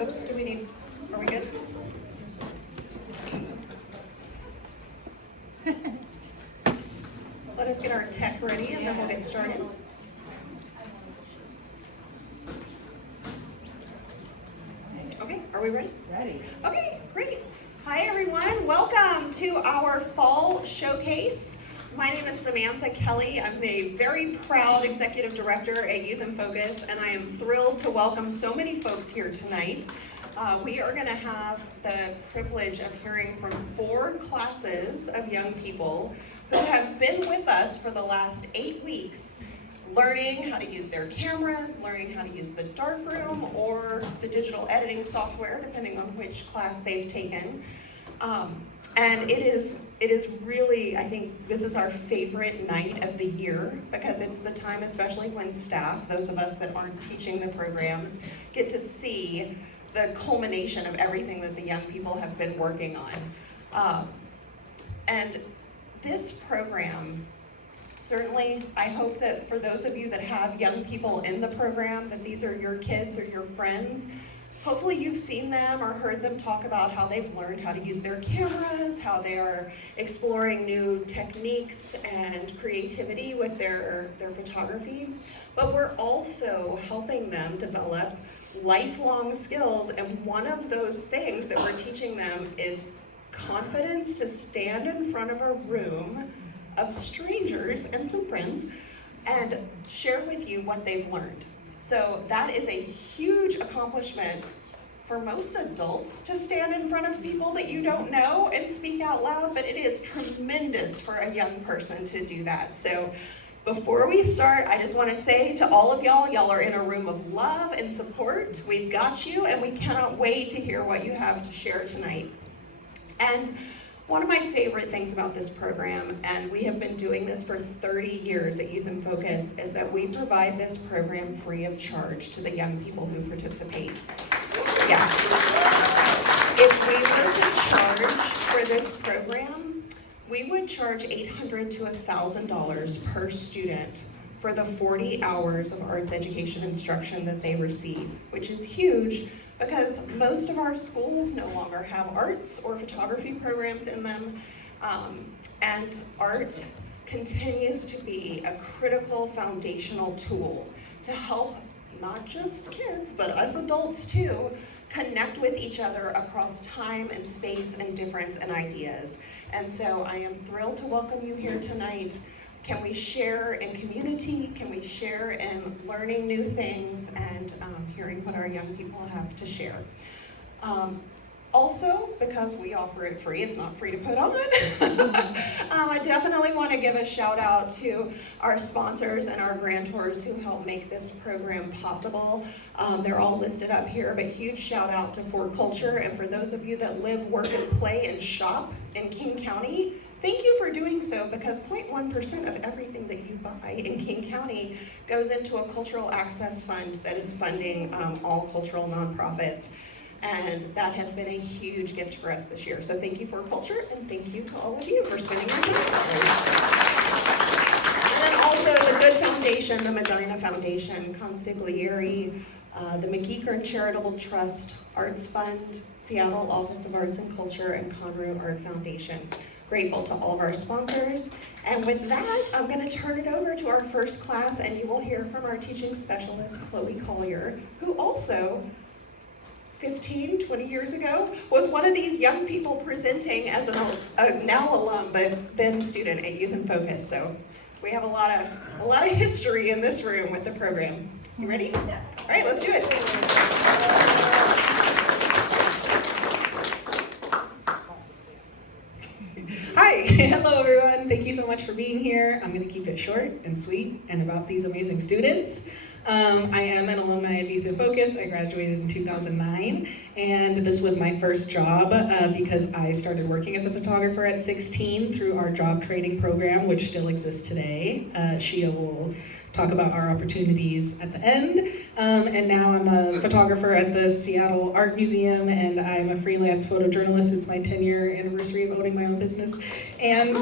Oops, are we good? Let us get our tech ready and then we'll get started. Okay, are we ready? Ready. Okay, great. Hi everyone, welcome to our Fall Showcase. My name is Samantha Kelly. I'm the very proud Executive Director at Youth in Focus, and I am thrilled to welcome so many folks here tonight. We are going to have the privilege of hearing from 4 classes of young people who have been with us for the last 8 weeks, learning how to use their cameras, learning how to use the Darkroom or the digital editing software, depending on which class they've taken. And it is really, I think this is our favorite night of the year because it's the time, especially when staff, those of us that aren't teaching the programs, get to see the culmination of everything that the young people have been working on. And this program, certainly, I hope that for those of you that have young people in the program, that these are your kids or your friends. Hopefully you've seen them or heard them talk about how they've learned how to use their cameras, how they are exploring new techniques and creativity with their photography. But we're also helping them develop lifelong skills, and one of those things that we're teaching them is confidence to stand in front of a room of strangers and some friends and share with you what they've learned. So that is a huge accomplishment for most adults to stand in front of people that you don't know and speak out loud, but it is tremendous for a young person to do that. So before we start, I just want to say to all of y'all are in a room of love and support. We've got you, and we cannot wait to hear what you have to share tonight. And one of my favorite things about this program, and we have been doing this for 30 years at Youth in Focus, is that we provide this program free of charge to the young people who participate. Yeah. If we were to charge for this program, we would charge $800 to $1,000 per student for the 40 hours of arts education instruction that they receive, which is huge because most of our schools no longer have arts or photography programs in them, and art continues to be a critical foundational tool to help not just kids, but us adults too, connect with each other across time and space and difference and ideas. And so I am thrilled to welcome you here tonight. Can we share in community? Can we share in learning new things and hearing what our young people have to share? Also, because we offer it free, it's not free to put on. I definitely want to give a shout out to our sponsors and our grantors who help make this program possible. They're all listed up here, but huge shout out to For Culture, and for those of you that live, work, and play and shop in King County, thank you for doing so, because 0.1% of everything that you buy in King County goes into a cultural access fund that is funding all cultural nonprofits. And that has been a huge gift for us this year. So thank you for culture, and thank you to all of you for spending your time with us. And then also the Good Foundation, the Medina Foundation, Consigliere, the McGeeker Charitable Trust, Arts Fund, Seattle Office of Arts and Culture, and Conroe Art Foundation. Grateful to all of our sponsors. And with that, I'm going to turn it over to our first class, and you will hear from our teaching specialist, Chloe Collyer, who also 15, 20 years ago, was one of these young people presenting as a now alum, but then student at Youth in Focus. So we have a lot of history in this room with the program. You ready? Yeah. All right, let's do it. Hi, hello everyone. Thank you so much for being here. I'm going to keep it short and sweet and about these amazing students. I am an alumni of Youth in Focus. I graduated in 2009, and this was my first job because I started working as a photographer at 16 through our job training program, which still exists today. Shia will talk about our opportunities at the end. And now I'm a photographer at the Seattle Art Museum, and I'm a freelance photojournalist. It's my 10-year anniversary of owning my own business. And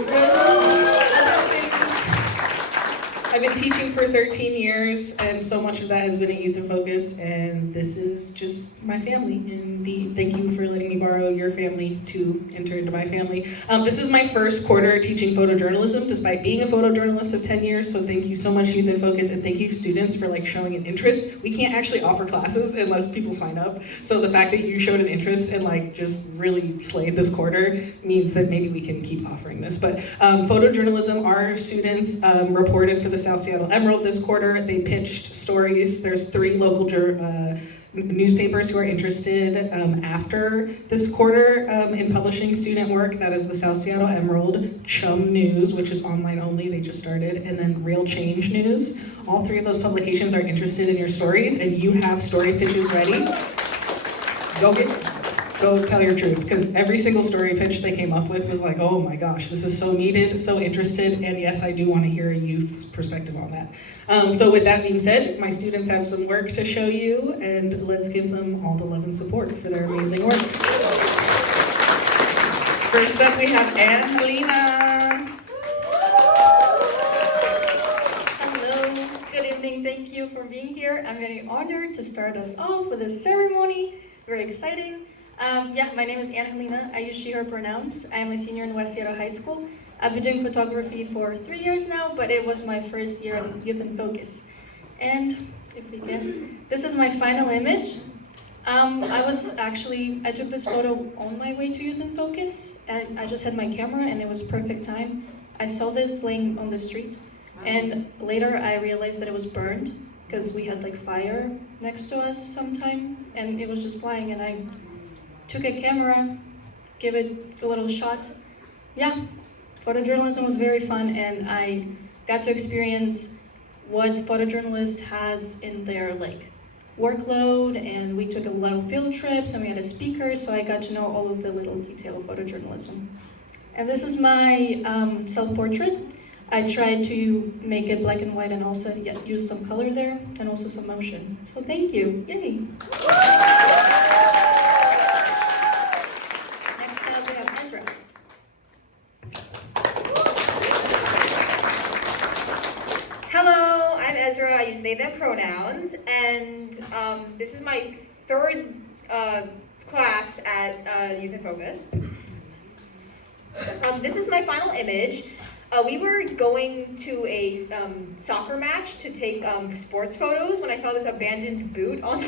I've been teaching for 13 years, and so much of that has been at Youth in Focus, and this is just my family. And thank you for letting me borrow your family to enter into my family. This is my first quarter teaching photojournalism, despite being a photojournalist of 10 years, so thank you so much, Youth in Focus, and thank you, students, for showing an interest. We can't actually offer classes unless people sign up, so the fact that you showed an interest and just really slayed this quarter means that maybe we can keep offering this. But photojournalism, our students reported for the South Seattle Emerald this quarter. They pitched stories. There's 3 local newspapers who are interested after this quarter in publishing student work. That is the South Seattle Emerald, Chum News, which is online only, they just started, and then Real Change News. All 3 of those publications are interested in your stories, and you have story pitches ready. Go tell your truth, because every single story pitch they came up with was like, oh my gosh, this is so needed, so interested, and yes, I do want to hear a youth's perspective on that. So with that being said, my students have some work to show you, and let's give them all the love and support for their amazing work. First up, we have Helena. Hello, good evening, thank you for being here. I'm very honored to start us off with a ceremony, very exciting. My name is Helena. I use she, her pronouns. I am a senior in West Seattle High School. I've been doing photography for 3 years now, but it was my first year of Youth in Focus. And if we can, this is my final image. I took this photo on my way to Youth in Focus, and I just had my camera, and it was perfect time. I saw this laying on the street, and later I realized that it was burned, because we had fire next to us sometime, and it was just flying, and I took a camera, gave it a little shot. Yeah, photojournalism was very fun, and I got to experience what photojournalist has in their workload, and we took a lot of field trips, and we had a speaker, so I got to know all of the little detail of photojournalism. And this is my self-portrait. I tried to make it black and white and also use some color there, and also some motion. So thank you, yay! Hello, I'm Ezra. I use they, them pronouns, and this is my 3rd class at Youth in Focus. This is my final image. We were going to a soccer match to take sports photos when I saw this abandoned boot on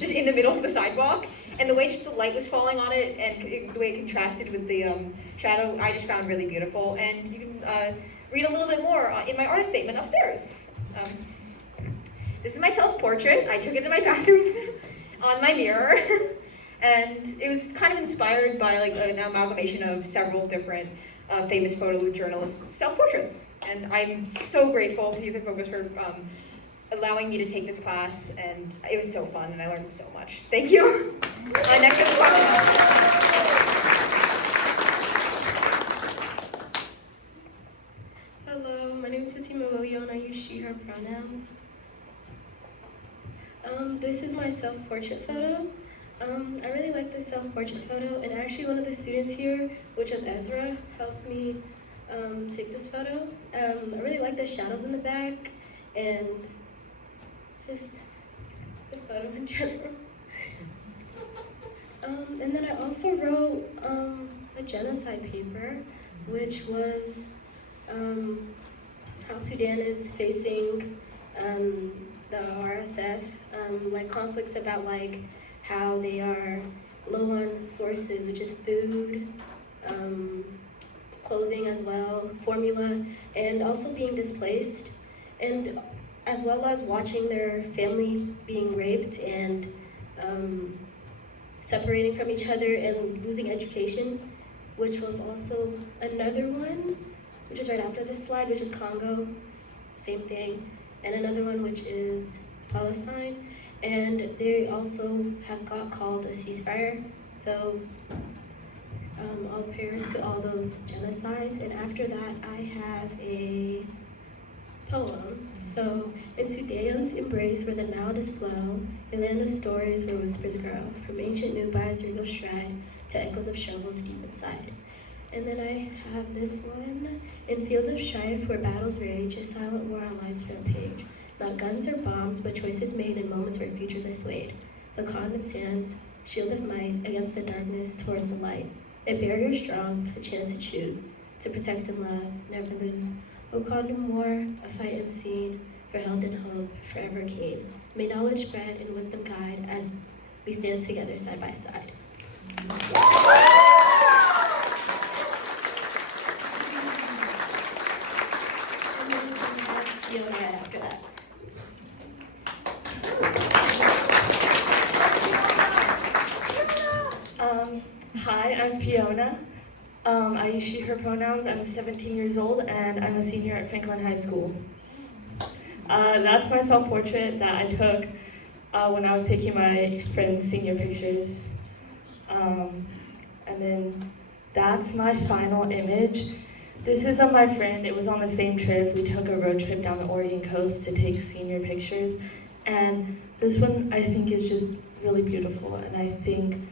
just in the middle of the sidewalk, and the way just the light was falling on it and the way it contrasted with the shadow, I just found really beautiful. And you can read a little bit more in my artist statement upstairs. This is my self-portrait. I took it in my bathroom on my mirror, and it was kind of inspired by an amalgamation of several different famous photojournalists' self-portraits. And I'm so grateful to Youth in Focus for allowing me to take this class, and it was so fun, and I learned so much. Thank you. Next is Hello, my name is Fatima William, and I use she, her pronouns. This is my self-portrait photo. I really like this self-portrait photo, and actually one of the students here, which is Ezra, helped me take this photo. I really like the shadows in the back, and just the photo in general. And then I also wrote a genocide paper, which was how Sudan is facing the RSF, conflicts about how they are low on sources, which is food, clothing as well, formula, and also being displaced, and as well as watching their family being raped and separating from each other and losing education, which was also another one, which is right after this slide, which is Congo, same thing, and another one which is Palestine. And they also have got called a ceasefire. So all prayers to all those genocides. And after that, I have a poem. So in Sudan's embrace where the Nile does flow, a land of stories where whispers grow, from ancient Nubi's regal stride to echoes of shovels deep inside. And then I have this one. In fields of strife where battles rage, a silent war on life's front page. Not guns or bombs, but choices made in moments where futures are swayed. The condom stands, shield of might, against the darkness towards the light. A barrier strong, a chance to choose, to protect and love, never lose. O condom war, a fight unseen, for health and hope, forever keen. May knowledge spread and wisdom guide as we stand together side by side. Fiona right after that. Hi, I'm Fiona. I use she, her pronouns. I'm 17 years old and I'm a senior at Franklin High School. That's my self-portrait that I took when I was taking my friend's senior pictures. And then that's my final image. This is of my friend. It was on the same trip. We took a road trip down the Oregon coast to take senior pictures. And this one I think is just really beautiful, and I think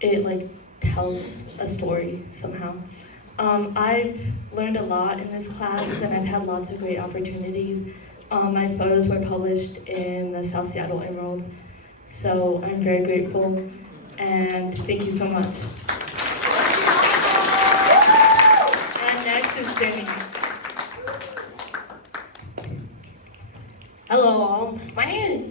it tells a story somehow. I've learned a lot in this class, and I've had lots of great opportunities. My photos were published in the South Seattle Emerald, so I'm very grateful, and thank you so much. And next is Jenny. Hello, all. My name is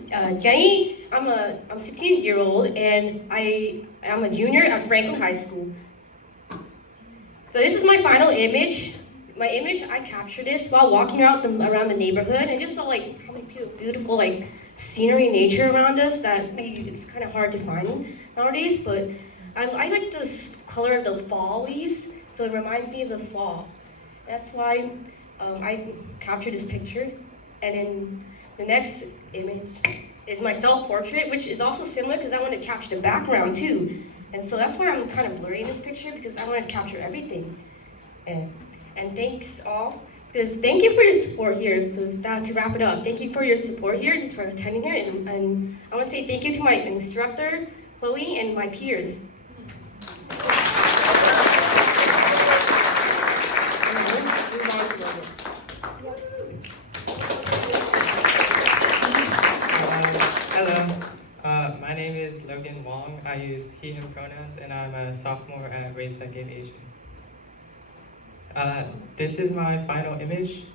Jenny. I'm 16 years old, and I'm a junior at Franklin High School. So this is my final image. My image, I captured this while walking around the neighborhood, and just saw how many beautiful scenery, nature around us that it's kind of hard to find nowadays. But I like this color of the fall leaves, so it reminds me of the fall. That's why I captured this picture, and then the next image is my self-portrait, which is also similar because I want to capture the background too. And so that's why I'm kind of blurry in this picture, because I want to capture everything. And thanks all, because thank you for your support here. So to wrap it up, thank you for your support here and for attending here. And I want to say thank you to my instructor, Chloe, and my peers. Hello, my name is Logan Wong. I use he, him pronouns, and I'm a sophomore at Raised by Gay Asian. This is my final image.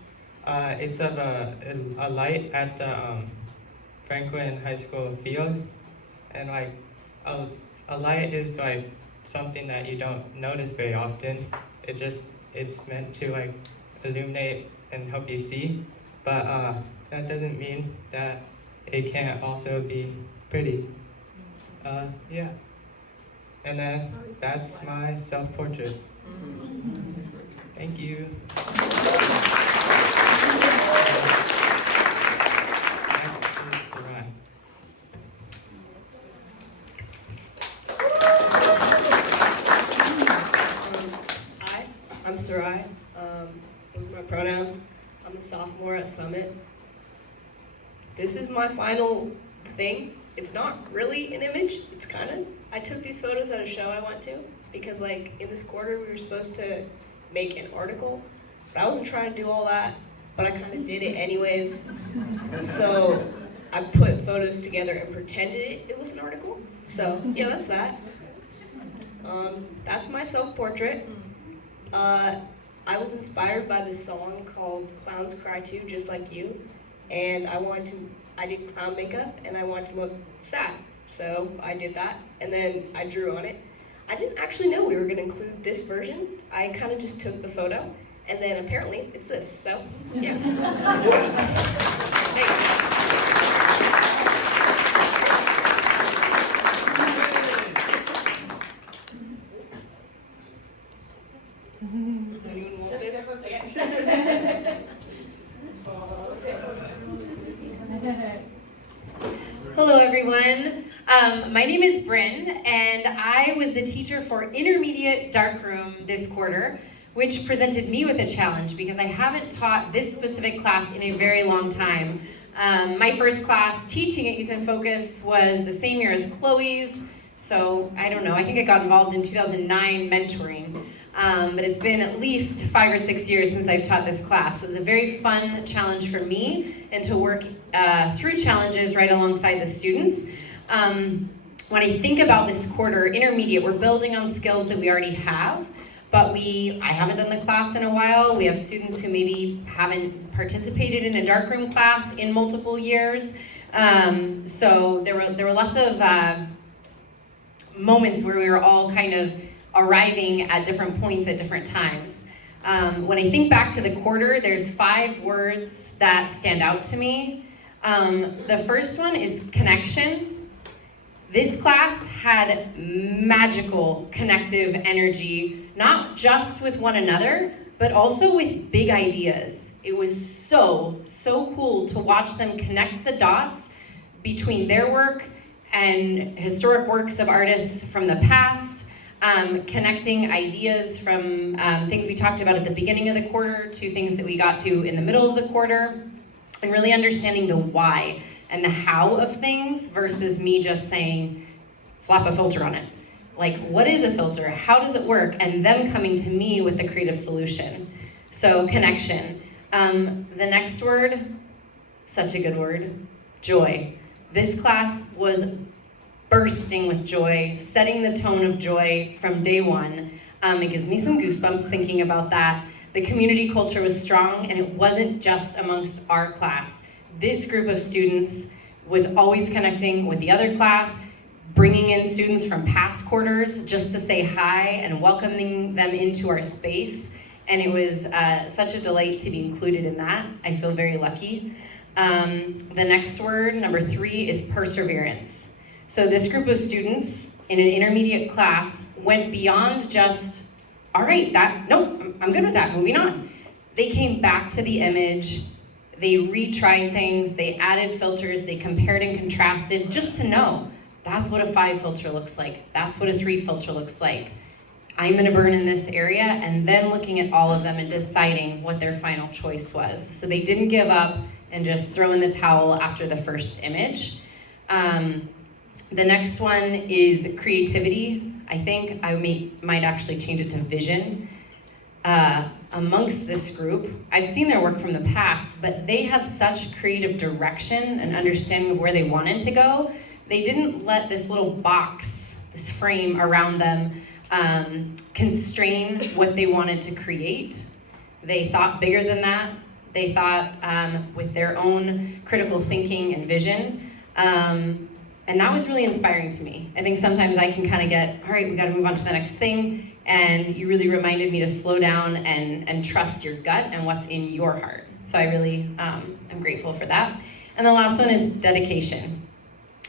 It's of a light at the Franklin High School field, and a light is something that you don't notice very often. It's meant to illuminate and help you see, but that doesn't mean that it can't also be pretty. Yeah. And then that's my self-portrait. Thank you. Hi, I'm Sarai. My pronouns. I'm a sophomore at Summit. This is my final thing. It's not really an image. It's I took these photos at a show I went to because in this quarter we were supposed to make an article, but I wasn't trying to do all that, but I kind of did it anyways. So I put photos together and pretended it was an article. So yeah, that's that. That's my self-portrait. I was inspired by this song called Clowns Cry Too, Just Like You. And I did clown makeup and I wanted to look sad. So I did that and then I drew on it. I didn't actually know we were gonna include this version. I kind of just took the photo and then apparently it's this, so yeah. Does anyone want this? Hello everyone, my name is Bryn and I was the teacher for intermediate darkroom this quarter, which presented me with a challenge because I haven't taught this specific class in a very long time. My first class teaching at Youth in Focus was the same year as Chloe's, So I don't know, I think I got involved in 2009 mentoring, but it's been at least 5 or 6 years since I've taught this class. So it was a very fun challenge for me and to work through challenges right alongside the students. When I think about this quarter, intermediate, we're building on skills that we already have, but I haven't done the class in a while. We have students who maybe haven't participated in a darkroom class in multiple years. So there were lots of moments where we were all kind of arriving at different points at different times. When I think back to the quarter, there's 5 words that stand out to me. The first one is connection. This class had magical connective energy, not just with one another, but also with big ideas. It was so cool to watch them connect the dots between their work and historic works of artists from the past, connecting ideas from things we talked about at the beginning of the quarter to things that we got to in the middle of the quarter, and really understanding the why and the how of things versus me just saying, slap a filter on it. Like, what is a filter? How does it work? And them coming to me with the creative solution. So, connection. The next word, such a good word, joy. This class was bursting with joy, setting the tone of joy from day one. It gives me some goosebumps thinking about that. The community culture was strong, and it wasn't just amongst our class. This group of students was always connecting with the other class, bringing in students from past quarters just to say hi and welcoming them into our space. And it was such a delight to be included in that. I feel very lucky. The next word, number 3, is perseverance. So this group of students in an intermediate class went beyond just, all right, I'm good with that, moving on. They came back to the image, they retried things, they added filters, they compared and contrasted just to know that's what a 5 filter looks like, that's what a 3 filter looks like. I'm gonna burn in this area, and then looking at all of them and deciding what their final choice was. So they didn't give up and just throw in the towel after the first image. The next one is creativity. I think I might actually change it to vision. Amongst this group, I've seen their work from the past, but they had such creative direction and understanding of where they wanted to go. They didn't let this little box, this frame around them, constrain what they wanted to create. They thought bigger than that. They thought with their own critical thinking and vision. And that was really inspiring to me. I think sometimes I can kind of get, all right, we gotta move on to the next thing. And you really reminded me to slow down and trust your gut and what's in your heart. So I really am grateful for that. And the last one is dedication.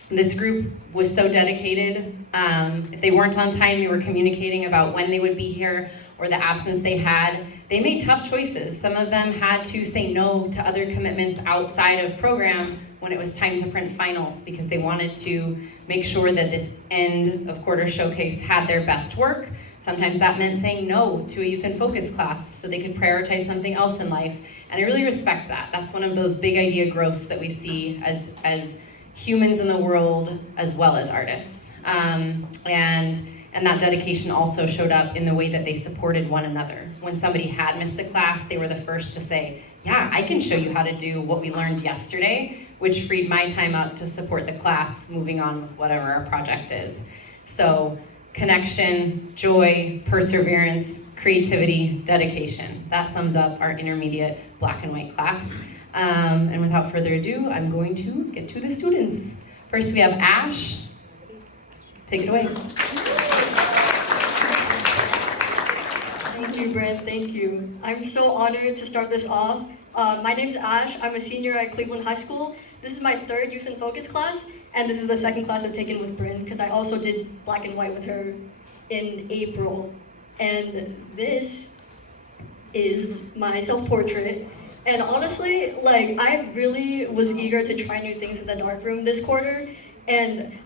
This group was so dedicated. If they weren't on time, they were communicating about when they would be here or the absence they had. They made tough choices. Some of them had to say no to other commitments outside of program when it was time to print finals because they wanted to make sure that this end of quarter showcase had their best work. Sometimes that meant saying no to a youth in focus class so they could prioritize something else in life. And I really respect that. That's one of those big idea growths that we see as humans in the world as well as artists. And that dedication also showed up in the way that they supported one another. When somebody had missed a class, they were the first to say, yeah, I can show you how to do what we learned yesterday, which freed my time up to support the class moving on with whatever our project is. So connection, joy, perseverance, creativity, dedication. That sums up our intermediate black and white class. And without further ado, I'm going to get to the students. First we have Ash. Take it away. Thank you, Bryn, thank you. I'm so honored to start this off. My name's Ash, I'm a senior at Cleveland High School. This is my 3rd Youth in Focus class, and this is the 2nd class I've taken with Bryn, because I also did black and white with her in April. And this is my self-portrait. And honestly, like, I really was eager to try new things in the darkroom this quarter, and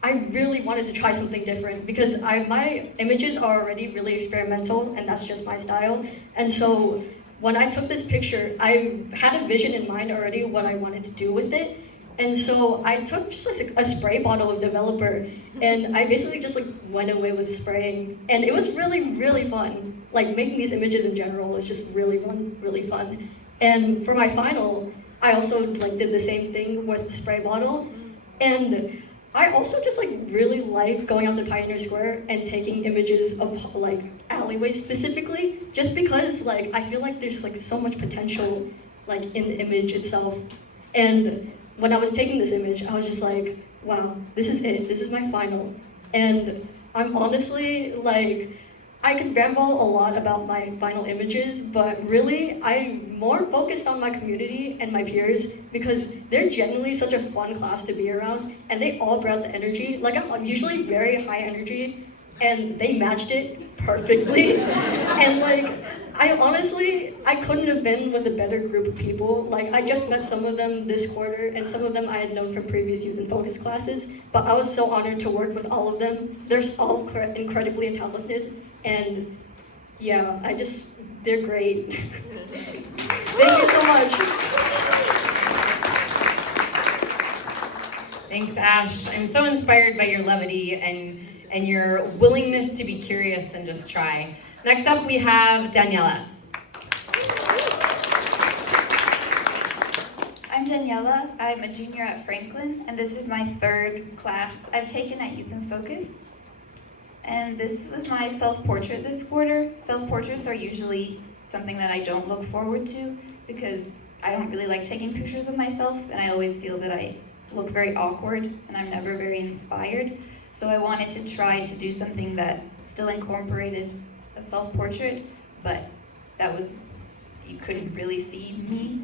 I really wanted to try something different because my images are already really experimental, and that's just my style. And so when I took this picture, I had a vision in mind already what I wanted to do with it. And so I took just like a spray bottle of developer, and I basically just like went away with spraying, and it was really, really fun. Like making these images in general was just really fun. And for my final, I also like did the same thing with the spray bottle, and I also just like really like going out to Pioneer Square and taking images of like alleyways specifically, just because like I feel like there's like so much potential like in the image itself. And when I was taking this image, I was just like, wow, this is it. This is my final. And I'm honestly like, I could ramble a lot about my final images, but really I'm more focused on my community and my peers because they're genuinely such a fun class to be around, and they all brought the energy. Like I'm usually very high energy, and they matched it perfectly. And like, I couldn't have been with a better group of people. Like I just met some of them this quarter, and some of them I had known from previous youth and focus classes, but I was so honored to work with all of them. They're all incredibly talented, and yeah, they're great. Thank you so much. Thanks, Ash. I'm so inspired by your levity and your willingness to be curious and just try. Next up, we have Daniela. I'm Daniela. I'm a junior at Franklin, and this is my third class I've taken at Youth in Focus. And this was my self-portrait this quarter. Self-portraits are usually something that I don't look forward to because I don't really like taking pictures of myself, and I always feel that I look very awkward and I'm never very inspired. So I wanted to try to do something that still incorporated a self-portrait, but you couldn't really see me.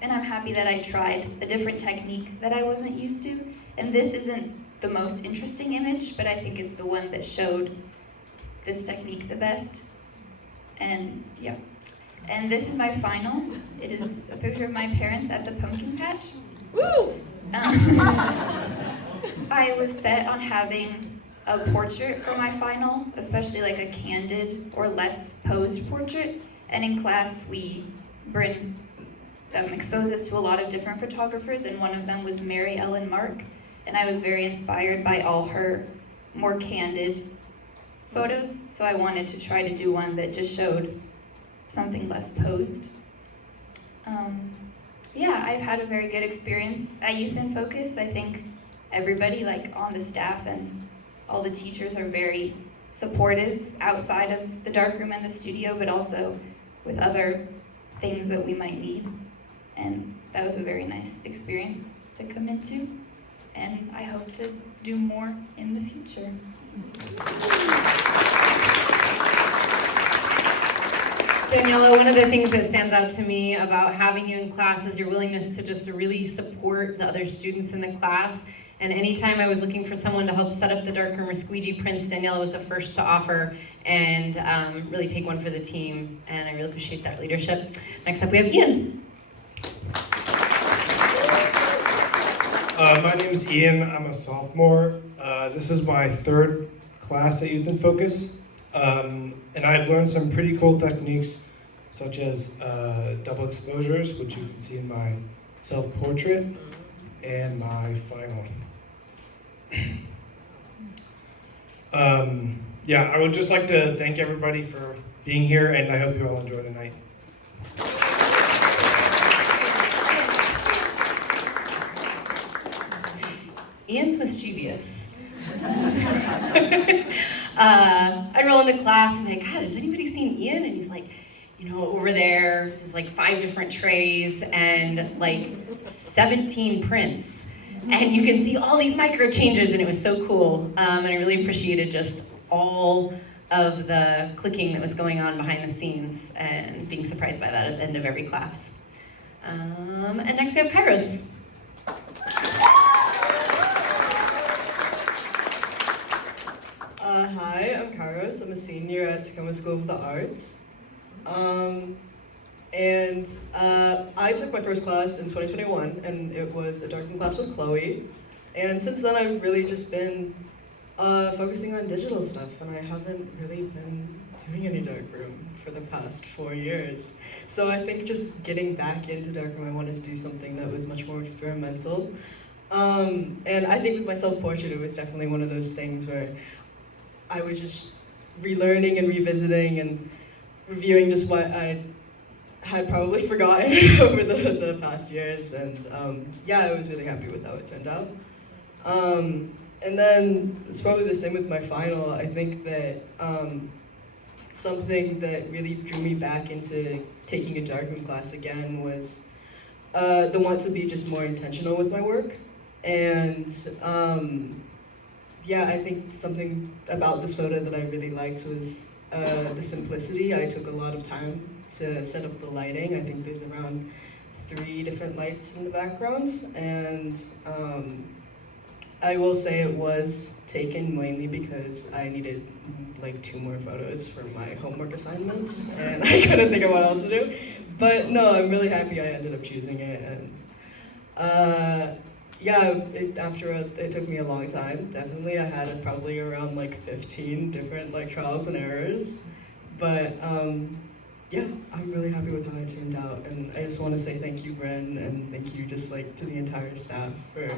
And I'm happy that I tried a different technique that I wasn't used to. And this isn't the most interesting image, but I think it's the one that showed this technique the best. And yeah. And this is my final. It is a picture of my parents at the pumpkin patch. Woo! I was set on having a portrait for my final, especially like a candid or less posed portrait. And in class, Bryn exposed us to a lot of different photographers, and one of them was Mary Ellen Mark. And I was very inspired by all her more candid photos, so I wanted to try to do one that just showed something less posed. Yeah, I've had a very good experience at Youth in Focus. I think everybody like on the staff and all the teachers are very supportive outside of the darkroom and the studio, but also with other things that we might need. And that was a very nice experience to come into. And I hope to do more in the future. Daniela, one of the things that stands out to me about having you in class is your willingness to just really support the other students in the class. And anytime I was looking for someone to help set up the darkroom or squeegee prints, Daniela was the first to offer and really take one for the team. And I really appreciate that leadership. Next up, we have Ian. My name is Ian. I'm a sophomore. This is my third class at Youth in Focus. And I've learned some pretty cool techniques, such as double exposures, which you can see in my self-portrait, and my final. Yeah, I would just like to thank everybody for being here, and I hope you all enjoy the night. Ian's mischievous. I'd roll into class and be like, God, has anybody seen Ian? And he's like, you know, over there, there's like 5 different trays and like 17 prints. And you can see all these micro changes, and it was so cool. And I really appreciated just all of the clicking that was going on behind the scenes and being surprised by that at the end of every class. And next we have Kairos. Hi, I'm Kairos. I'm a senior at Tacoma School of the Arts. I took my first class in 2021, and it was a darkroom class with Chloe. And since then, I've really just been focusing on digital stuff, and I haven't really been doing any darkroom for the past 4 years. So I think just getting back into darkroom, I wanted to do something that was much more experimental. And I think with my self-portrait, it was definitely one of those things where I was just relearning and revisiting and reviewing just what I had probably forgotten over the past years. And yeah, I was really happy with how it turned out. And then it's probably the same with my final. I think that something that really drew me back into taking a darkroom class again was the want to be just more intentional with my work. And yeah, I think something about this photo that I really liked was the simplicity. I took a lot of time to set up the lighting. I think there's around 3 different lights in the background. And I will say it was taken mainly because I needed like 2 more photos for my homework assignment, and I couldn't think of what else to do. But no, I'm really happy I ended up choosing it. And yeah, it took me a long time. Definitely, I had probably around like 15 different like trials and errors. But yeah, I'm really happy with how it turned out. And I just want to say thank you, Bryn, and thank you just like to the entire staff for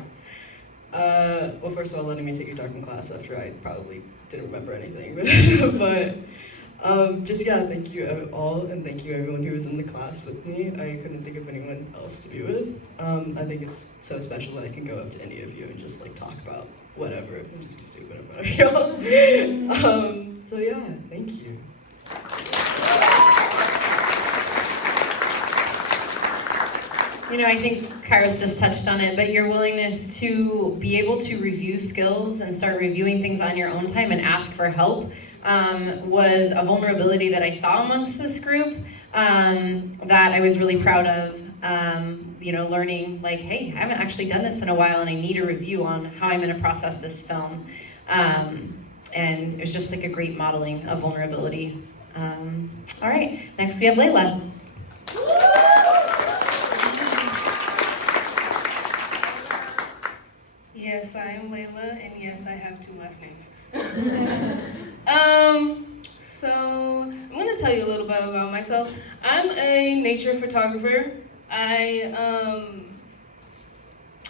well, first of all, letting me take a darkroom class after I probably didn't remember anything. But just yeah, thank you all, and thank you everyone who was in the class with me. I couldn't think of anyone else to be with. I think it's so special that I can go up to any of you and just like talk about whatever and just be stupid in front of y'all. So yeah, thank you. You know, I think Kairos just touched on it, but your willingness to be able to review skills and start reviewing things on your own time and ask for help was a vulnerability that I saw amongst this group that I was really proud of. You know, learning like, hey, I haven't actually done this in a while and I need a review on how I'm gonna process this film. And it was just like a great modeling of vulnerability. All right, next we have Layla. Yes, I am Layla, and yes, I have 2 last names. So I'm going to tell you a little bit about myself. I'm a nature photographer. I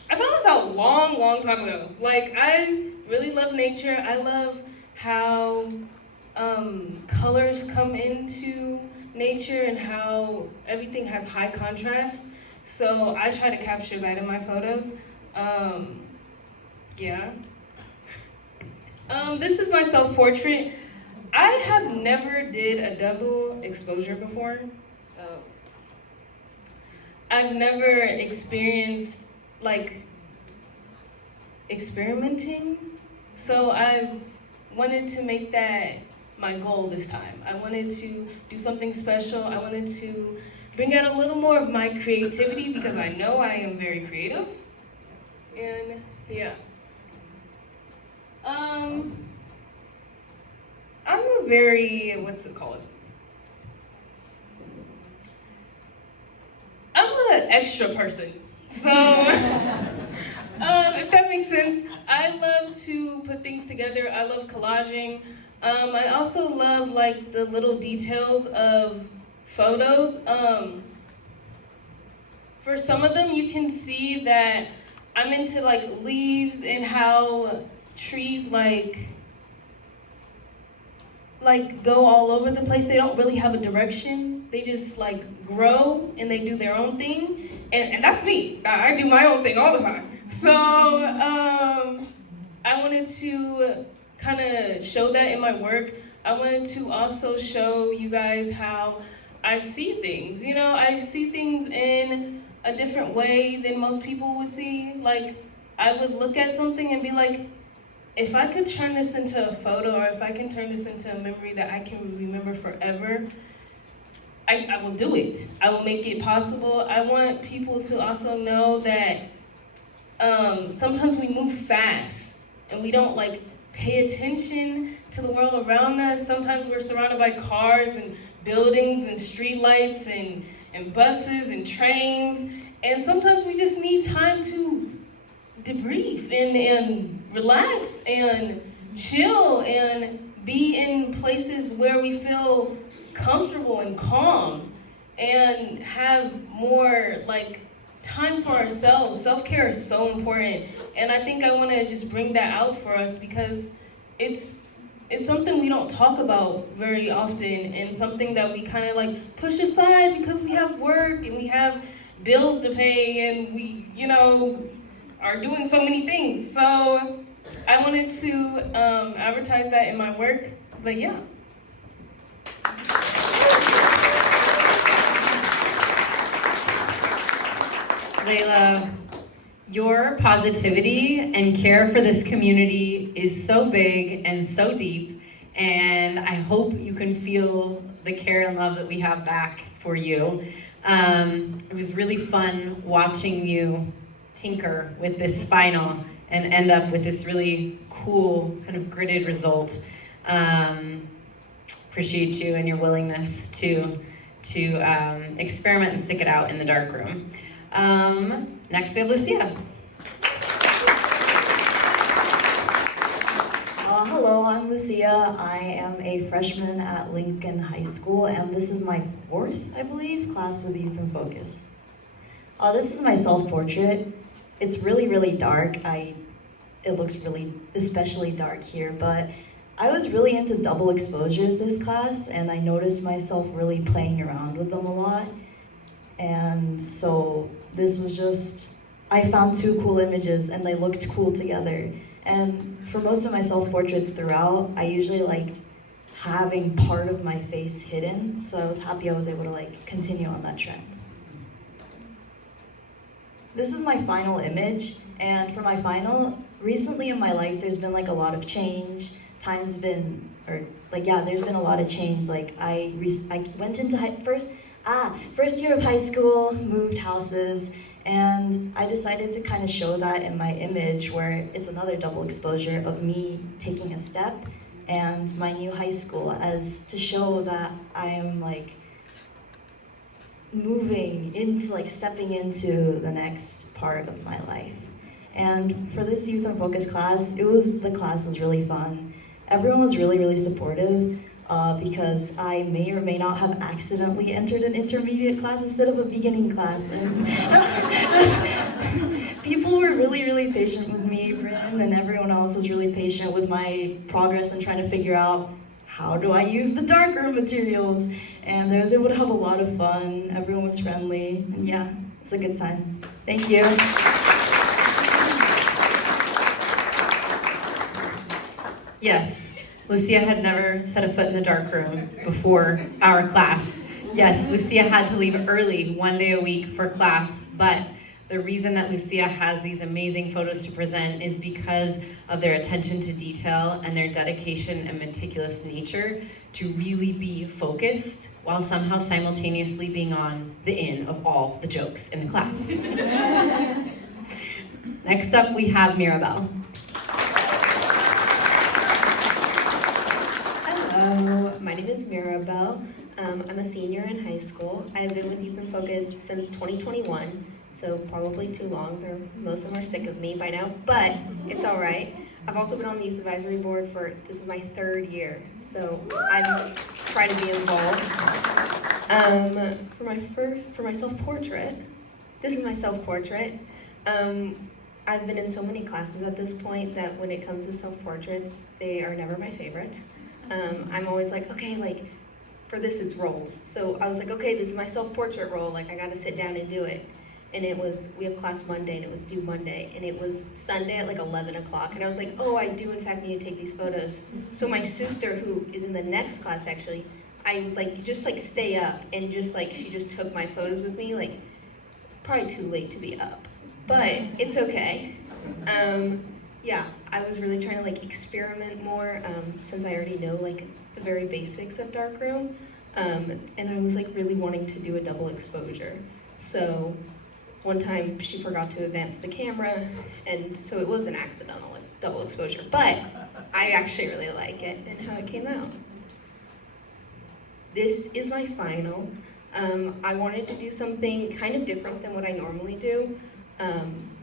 found this out long time ago. Like, I really love nature. I love how colors come into nature and how everything has high contrast. So I try to capture that in my photos. Yeah. This is my self-portrait. I have never did a double exposure before. I've never experienced like experimenting. So I wanted to make that my goal this time. I wanted to do something special. I wanted to bring out a little more of my creativity because I know I am very creative. And yeah. I'm a very, what's it called? I'm an extra person. So, if that makes sense, I love to put things together. I love collaging. I also love like the little details of photos. For some of them, you can see that I'm into like leaves and how trees like go all over the place. They don't really have a direction. They just like grow and they do their own thing. And that's me. I do my own thing all the time. So I wanted to kind of show that in my work. I wanted to also show you guys how I see things. You know, I see things in a different way than most people would see. Like, I would look at something and be like, if I could turn this into a photo, or if I can turn this into a memory that I can remember forever, I will do it. I will make it possible. I want people to also know that sometimes we move fast and we don't like pay attention to the world around us. Sometimes we're surrounded by cars and buildings and street lights and buses and trains. And sometimes we just need time to debrief and relax and chill and be in places where we feel comfortable and calm and have more like time for ourselves. Self-care is so important, and I think I want to just bring that out for us because it's something we don't talk about very often, and something that we kind of like push aside because we have work and we have bills to pay and we, you know, are doing so many things. So I wanted to advertise that in my work, but yeah. Layla, your positivity and care for this community is so big and so deep, and I hope you can feel the care and love that we have back for you. It was really fun watching you tinker with this final and end up with this really cool kind of gridded result. Appreciate you and your willingness to experiment and stick it out in the dark room. Next we have Lucia. Hello, I'm Lucia. I am a freshman at Lincoln High School, and this is my fourth, I believe, class with Youth in Focus. This is my self-portrait. It's really, really dark. It looks really especially dark here, but I was really into double exposures this class, and I noticed myself really playing around with them a lot. And so this was just, I found two cool images and they looked cool together. And for most of my self-portraits throughout, I usually liked having part of my face hidden, so I was happy I was able to like continue on that trend. This is my final image, and for my final, recently in my life there's been like a lot of change. There's been a lot of change. Like I went into first year of high school, moved houses, and I decided to kind of show that in my image where it's another double exposure of me taking a step and my new high school, as to show that I am like moving into, like stepping into the next part of my life. And for this Youth in Focus class, the class was really fun. Everyone was really, really supportive. Because I may or may not have accidentally entered an intermediate class instead of a beginning class. And people were really, really patient with me. Bryn and everyone else was really patient with my progress and trying to figure out how do I use the darkroom materials. And I was able to have a lot of fun. Everyone was friendly. And yeah, it's a good time. Thank you. Yes. Lucia had never set a foot in the darkroom before our class. Yes, Lucia had to leave early 1 day a week for class, but the reason that Lucia has these amazing photos to present is because of their attention to detail and their dedication and meticulous nature to really be focused while somehow simultaneously being on the in of all the jokes in the class. Next up, we have Mirabelle. Hello, my name is Mirabelle. I'm a senior in high school. I've been with Youth in Focus since 2021, so probably too long. Most of them are sick of me by now, but it's all right. I've also been on the Youth Advisory Board this is my third year, so I'm trying to be involved. For my self-portrait, this is my self-portrait. I've been in so many classes at this point that when it comes to self-portraits, they are never my favorite. I'm always like, okay, like, for this it's roles. So I was like, okay, this is my self-portrait role, like I gotta sit down and do it. And we have class Monday and it was due Monday, and it was Sunday at like 11 o'clock. And I was like, oh, I do in fact need to take these photos. So my sister, who is in the next class actually, I was like, just like stay up, and just like, she just took my photos with me, like, probably too late to be up, but it's okay. Yeah, I was really trying to like experiment more since I already know like the very basics of Darkroom, and I was like really wanting to do a double exposure. So one time she forgot to advance the camera, and so it was an accidental like double exposure, but I actually really like it and how it came out. This is my final. I wanted to do something kind of different than what I normally do.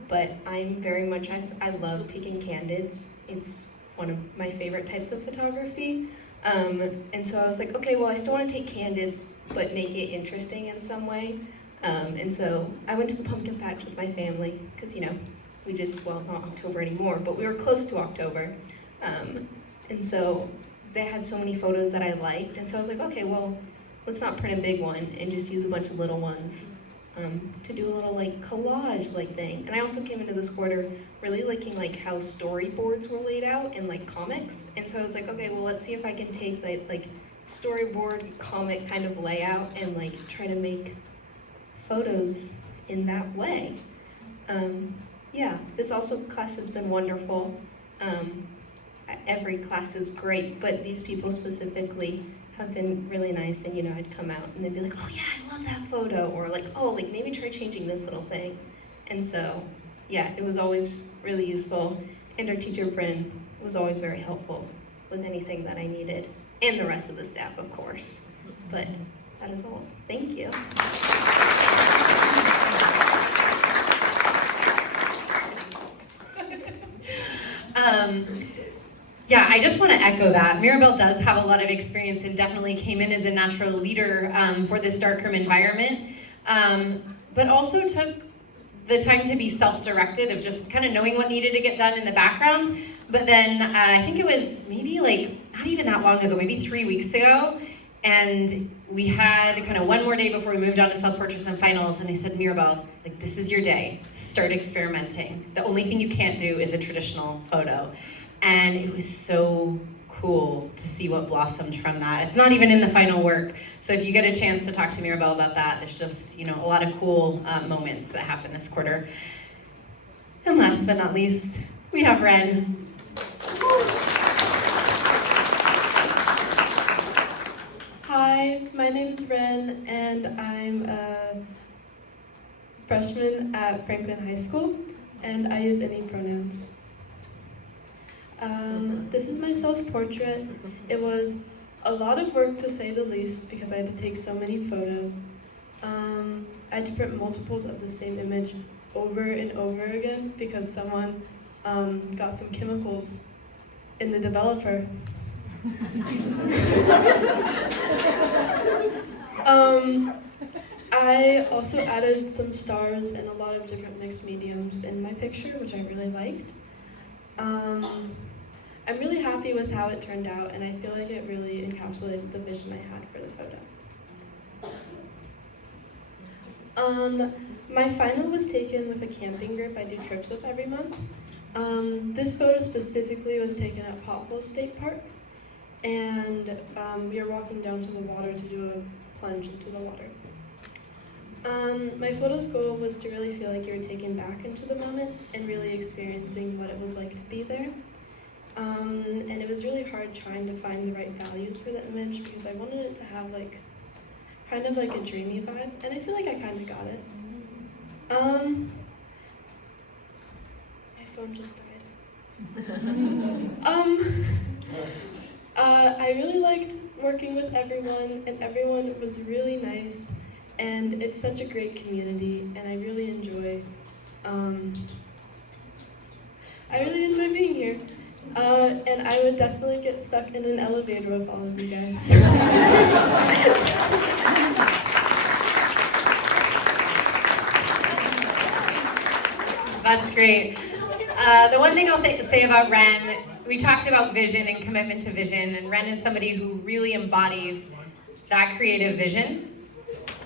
But I'm very much, I love taking candids. It's one of my favorite types of photography. And so I was like, okay, well, I still want to take candids, but make it interesting in some way. And so I went to the pumpkin patch with my family, because, you know, we just, well, not October anymore, but we were close to October. And so they had so many photos that I liked, and so I was like, okay, well, let's not print a big one and just use a bunch of little ones to do a little like collage-like thing. And I also came into this quarter really liking like how storyboards were laid out in like comics, and so I was like, okay, well, let's see if I can take that like storyboard comic kind of layout and like try to make photos in that way. Yeah, this also class has been wonderful. Every class is great, but these people specifically have been really nice, and you know, I'd come out and they'd be like, oh yeah, I love that photo, or like, oh, like maybe try changing this little thing. And so, yeah, it was always really useful, and our teacher, Bryn, was always very helpful with anything that I needed, and the rest of the staff, of course. But that is all. Thank you. Yeah, I just want to echo that. Mirabelle does have a lot of experience and definitely came in as a natural leader for this darkroom environment, but also took the time to be self-directed of just kind of knowing what needed to get done in the background. But then I think it was maybe like not even that long ago, maybe 3 weeks ago, and we had kind of one more day before we moved on to self-portraits and finals, and I said, Mirabelle, like, this is your day. Start experimenting. The only thing you can't do is a traditional photo. And it was so cool to see what blossomed from that. It's not even in the final work. So if you get a chance to talk to Mirabelle about that, there's just, you know, a lot of cool moments that happened this quarter. And last but not least, we have Ren. Hi, my name's Ren, and I'm a freshman at Franklin High School, and I use any pronouns. This is my self-portrait. It was a lot of work, to say the least, because I had to take so many photos. I had to print multiples of the same image over and over again because someone got some chemicals in the developer. I also added some stars and a lot of different mixed mediums in my picture, which I really liked. I'm really happy with how it turned out, and I feel like it really encapsulated the vision I had for the photo. My final was taken with a camping group I do trips with every month. This photo specifically was taken at Pothole State Park, and we were walking down to the water to do a plunge into the water. My photo's goal was to really feel like you were taken back into the moment and really experiencing what it was like to be there. And it was really hard trying to find the right values for the image because I wanted it to have like, kind of like a dreamy vibe, and I feel like I kind of got it. My phone just died. I really liked working with everyone, and everyone was really nice, and it's such a great community, and I really enjoy being here. And I would definitely get stuck in an elevator with all of you guys. That's great. The one thing I'll say about Ren, we talked about vision and commitment to vision, and Ren is somebody who really embodies that creative vision.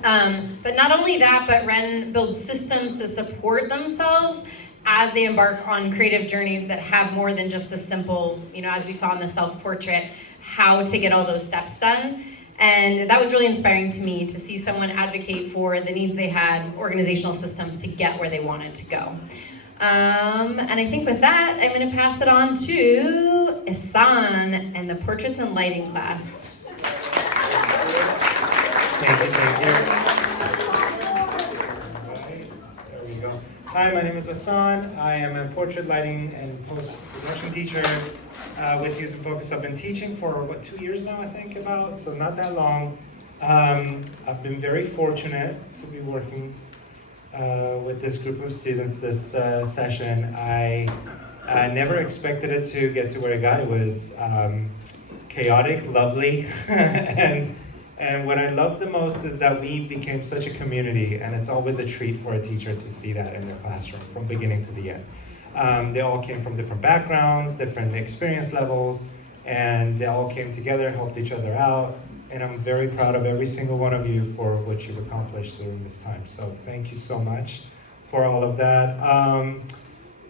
But not only that, but Ren builds systems to support themselves as they embark on creative journeys that have more than just a simple, you know, as we saw in the self-portrait, how to get all those steps done. And that was really inspiring to me to see someone advocate for the needs they had, organizational systems to get where they wanted to go. And I think with that, I'm going to pass it on to Ehsaan and the Portraits and Lighting class. Thank you. There we go. Hi, my name is Ehsaan. I am a portrait lighting and post-production teacher with Youth in Focus. I've been teaching for, 2 years now, I think, so not that long. I've been very fortunate to be working with this group of students this session. I I never expected it to get to where it got. It was chaotic, lovely, and what I love the most is that we became such a community, and it's always a treat for a teacher to see that in their classroom from beginning to the end. They all came from different backgrounds, different experience levels, and they all came together, helped each other out, and I'm very proud of every single one of you for what you've accomplished during this time. So thank you so much for all of that.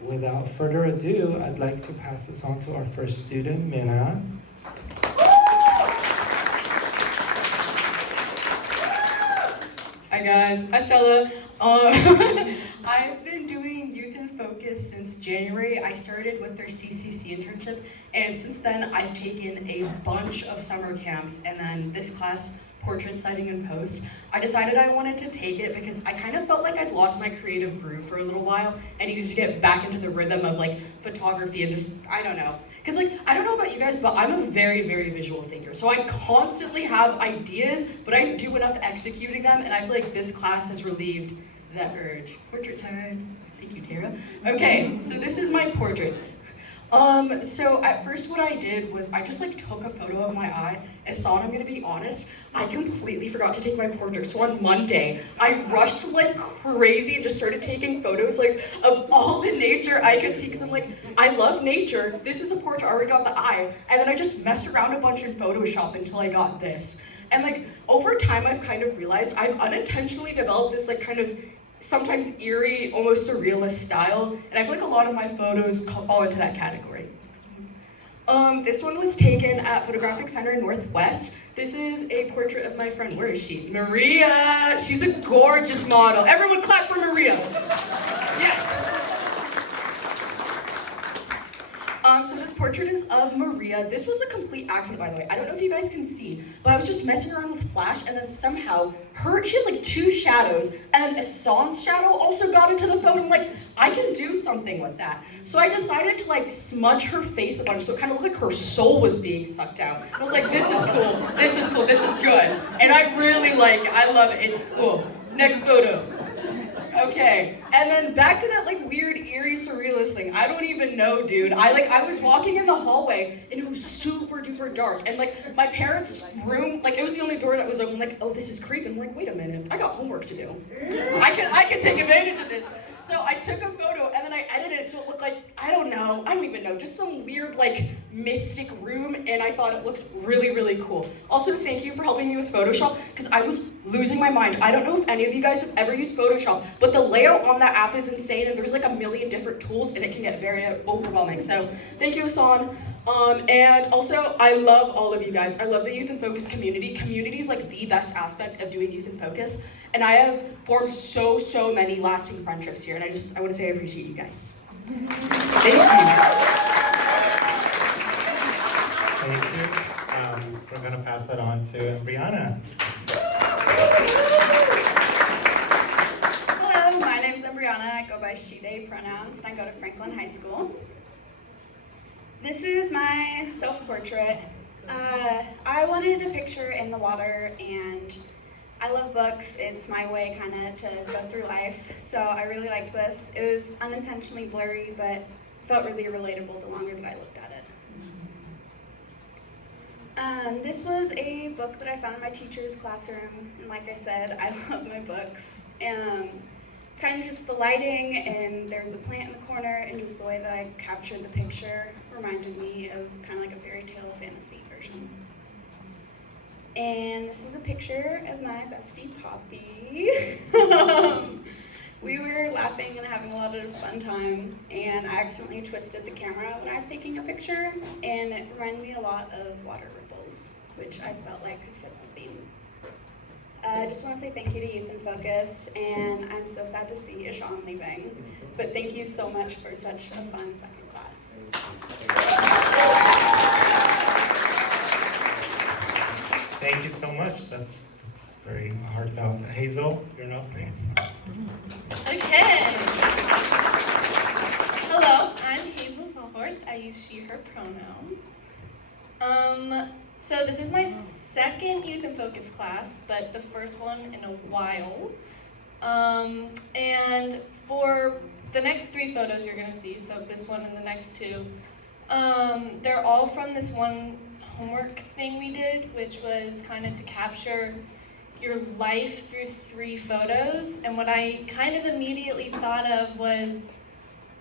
Without further ado, I'd like to pass this on to our first student, Minna. Hi guys, hi Stella. I've been doing Youth in Focus since January. I started with their CCC internship, and since then I've taken a bunch of summer camps, and then this class, Portrait Lighting and Post. I decided I wanted to take it because I kind of felt like I'd lost my creative groove for a little while, and you just get back into the rhythm of like photography and just, I don't know. Because like, I don't know about you guys, but I'm a very, very visual thinker. So I constantly have ideas, but I don't do enough executing them, and I feel like this class has relieved that urge. Portrait time. Thank you, Tara. Okay, so this is my portraits. So at first what I did was I just like took a photo of my eye. Ehsaan, I'm gonna be honest, I completely forgot to take my portrait. So on Monday, I rushed like crazy and just started taking photos like of all the nature I could see, because I'm like, I love nature. This is a portrait, I already got the eye. And then I just messed around a bunch in Photoshop until I got this. And like over time, I've kind of realized I've unintentionally developed this like kind of sometimes eerie, almost surrealist style, and I feel like a lot of my photos fall into that category. This one was taken at Photographic Center Northwest. This is a portrait of my friend. Where is she? Maria. She's a gorgeous model. Everyone clap for Maria. Yes. So this portrait is of Maria. This was a complete accident, by the way. I don't know if you guys can see, but I was just messing around with flash, and then somehow she has like two shadows, and then Ehsaan's shadow also got into the photo. I'm like, I can do something with that. So I decided to like smudge her face a bunch, so it kind of looked like her soul was being sucked out. I was like, this is cool, this is cool, this is good. And I really like it, I love it, it's cool. Next photo. Okay, and then back to that like weird, eerie, surrealist thing. I don't even know, dude. I was walking in the hallway and it was super duper dark, and like my parents' room, like it was the only door that was open. Like, oh, this is creepy. I'm like, wait a minute, I got homework to do. I can take advantage of this. So I took a photo and then I edited it so it looked like, I don't even know, just some weird like mystic room, and I thought it looked really, really cool. Also, thank you for helping me with Photoshop, because I was losing my mind. I don't know if any of you guys have ever used Photoshop, but the layout on that app is insane, and there's like a million different tools, and it can get very overwhelming. So thank you, Ehsaan. And also, I love all of you guys. I love the Youth in Focus community. Community is like the best aspect of doing Youth in Focus, and I have formed so many lasting friendships here, and I want to say I appreciate you guys. Thank you. Thank you. We're going to pass that on to Brianna. Hello, my name is Brianna. I go by she, they pronouns, and I go to Franklin High School. This is my self-portrait. I wanted a picture in the water, and I love books. It's my way kind of to go through life, so I really liked this. It was unintentionally blurry, but felt really relatable the longer that I looked at it. This was a book that I found in my teacher's classroom, and like I said, I love my books. Kind of just the lighting, and there's a plant in the corner, and just the way that I captured the picture reminded me of kind of like a fairy tale fantasy version. And this is a picture of my bestie, Poppy. We were laughing and having a lot of fun time, and I accidentally twisted the camera when I was taking a picture, and it reminded me a lot of water ripples, which I felt like could fit the theme. I just want to say thank you to Youth in Focus, and I'm so sad to see Ehsaan leaving, but thank you so much for such a fun second class. Thank you so much. That's very heartfelt. Hazel, you're up next. Okay. Hello, I'm Hazel Sawhorse. I use she, her pronouns. So this is my second Youth in Focus class, but the first one in a while. And for the next 3 photos you're gonna see, so this one and the next 2, they're all from this one homework thing we did, which was kind of to capture your life through 3 photos. And what I kind of immediately thought of was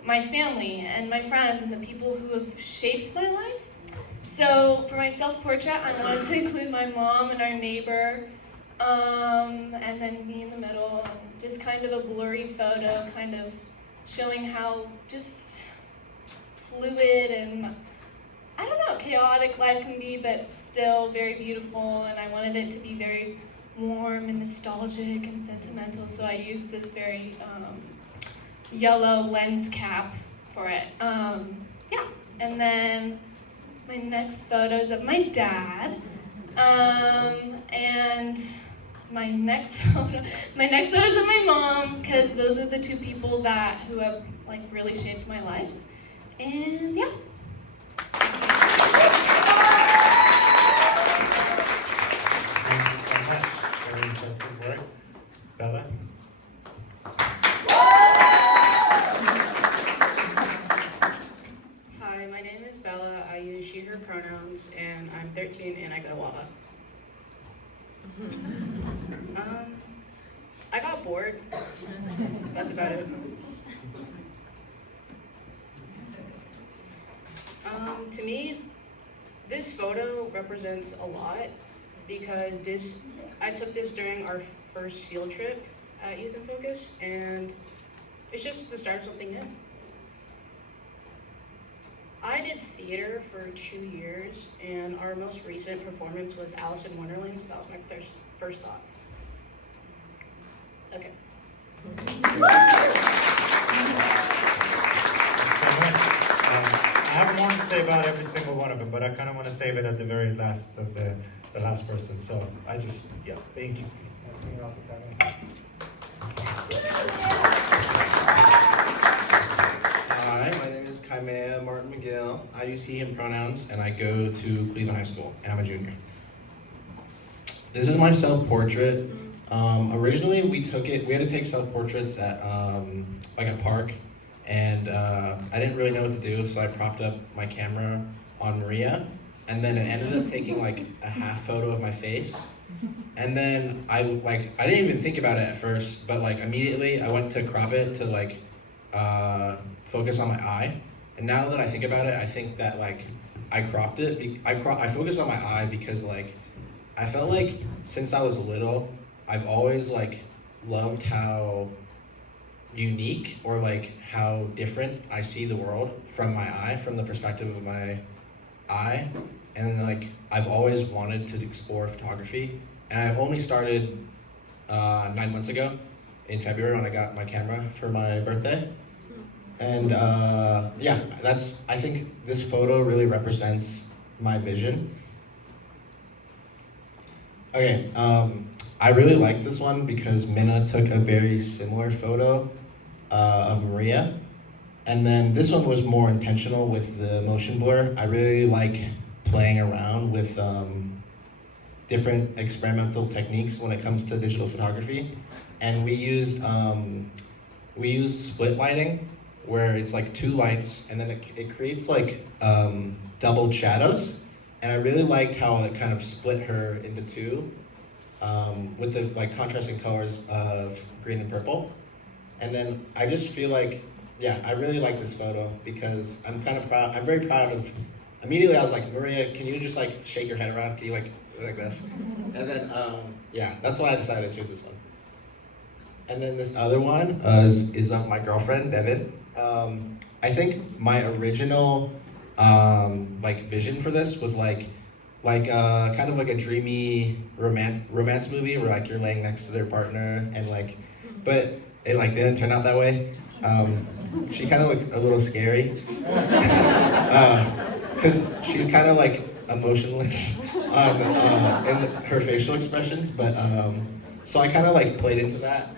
my family and my friends and the people who have shaped my life. So for my self-portrait, I wanted to include my mom and our neighbor, and then me in the middle, and just kind of a blurry photo, kind of showing how just fluid and, I don't know, chaotic life can be, but still very beautiful. And I wanted it to be very warm and nostalgic and sentimental, so I used this very yellow lens cap for it. Yeah, and then my next photos of my dad, and my next photos of my mom, because those are the 2 people who have like really shaped my life. And yeah. Very impressive work. Bella? Hi, my name is Bella. I use she, her pronouns, and I'm 13 and I go Wawa. I got bored. That's about it. To me, this photo represents a lot because I took this during our first field trip at Youth in Focus, and it's just the start of something new. I did theater for 2 years, and our most recent performance was Alice in Wonderland, so that was my first thought. Okay. I have more to say about every single one of them, but I kind of want to save it at the very last of the last person. So yeah, thank you. Hi, my name is Kaimea Martin McGill. I use he, him pronouns, and I go to Cleveland High School, and I'm a junior. This is my self-portrait. Originally, we had to take self-portraits at like a park, and I didn't really know what to do, so I propped up my camera on Maria, and then it ended up taking like a half photo of my face. And then I didn't even think about it at first, but like immediately I went to crop it to like focus on my eye. And now that I think about it, I think that like I cropped it. I focused on my eye because like I felt like since I was little, I've always like loved how unique or like how different I see the world from my eye, from the perspective of my eye. And like I've always wanted to explore photography, and I've only started 9 months ago in February when I got my camera for my birthday. And yeah, I think this photo really represents my vision. Okay, I really like this one because Minna took a very similar photo of Maria. And then this one was more intentional with the motion blur. I really like playing around with different experimental techniques when it comes to digital photography. And we used split lighting, where it's like 2 lights, and then it creates like doubled shadows. And I really liked how it kind of split her into 2 with the like contrasting colors of green and purple. And then I just feel like, yeah, I really like this photo because I'm kind of proud. I'm very proud of. Immediately I was like, Maria, can you just like shake your head around? Can you like this? And then yeah, that's why I decided to choose this one. And then this other one is my girlfriend, Devin. I think my original like vision for this was like kind of like a dreamy romance movie where like you're laying next to their partner and like, but it like didn't turn out that way. She kind of looked a little scary because she's kind of like emotionless in her facial expressions, but so I kind of like played into that,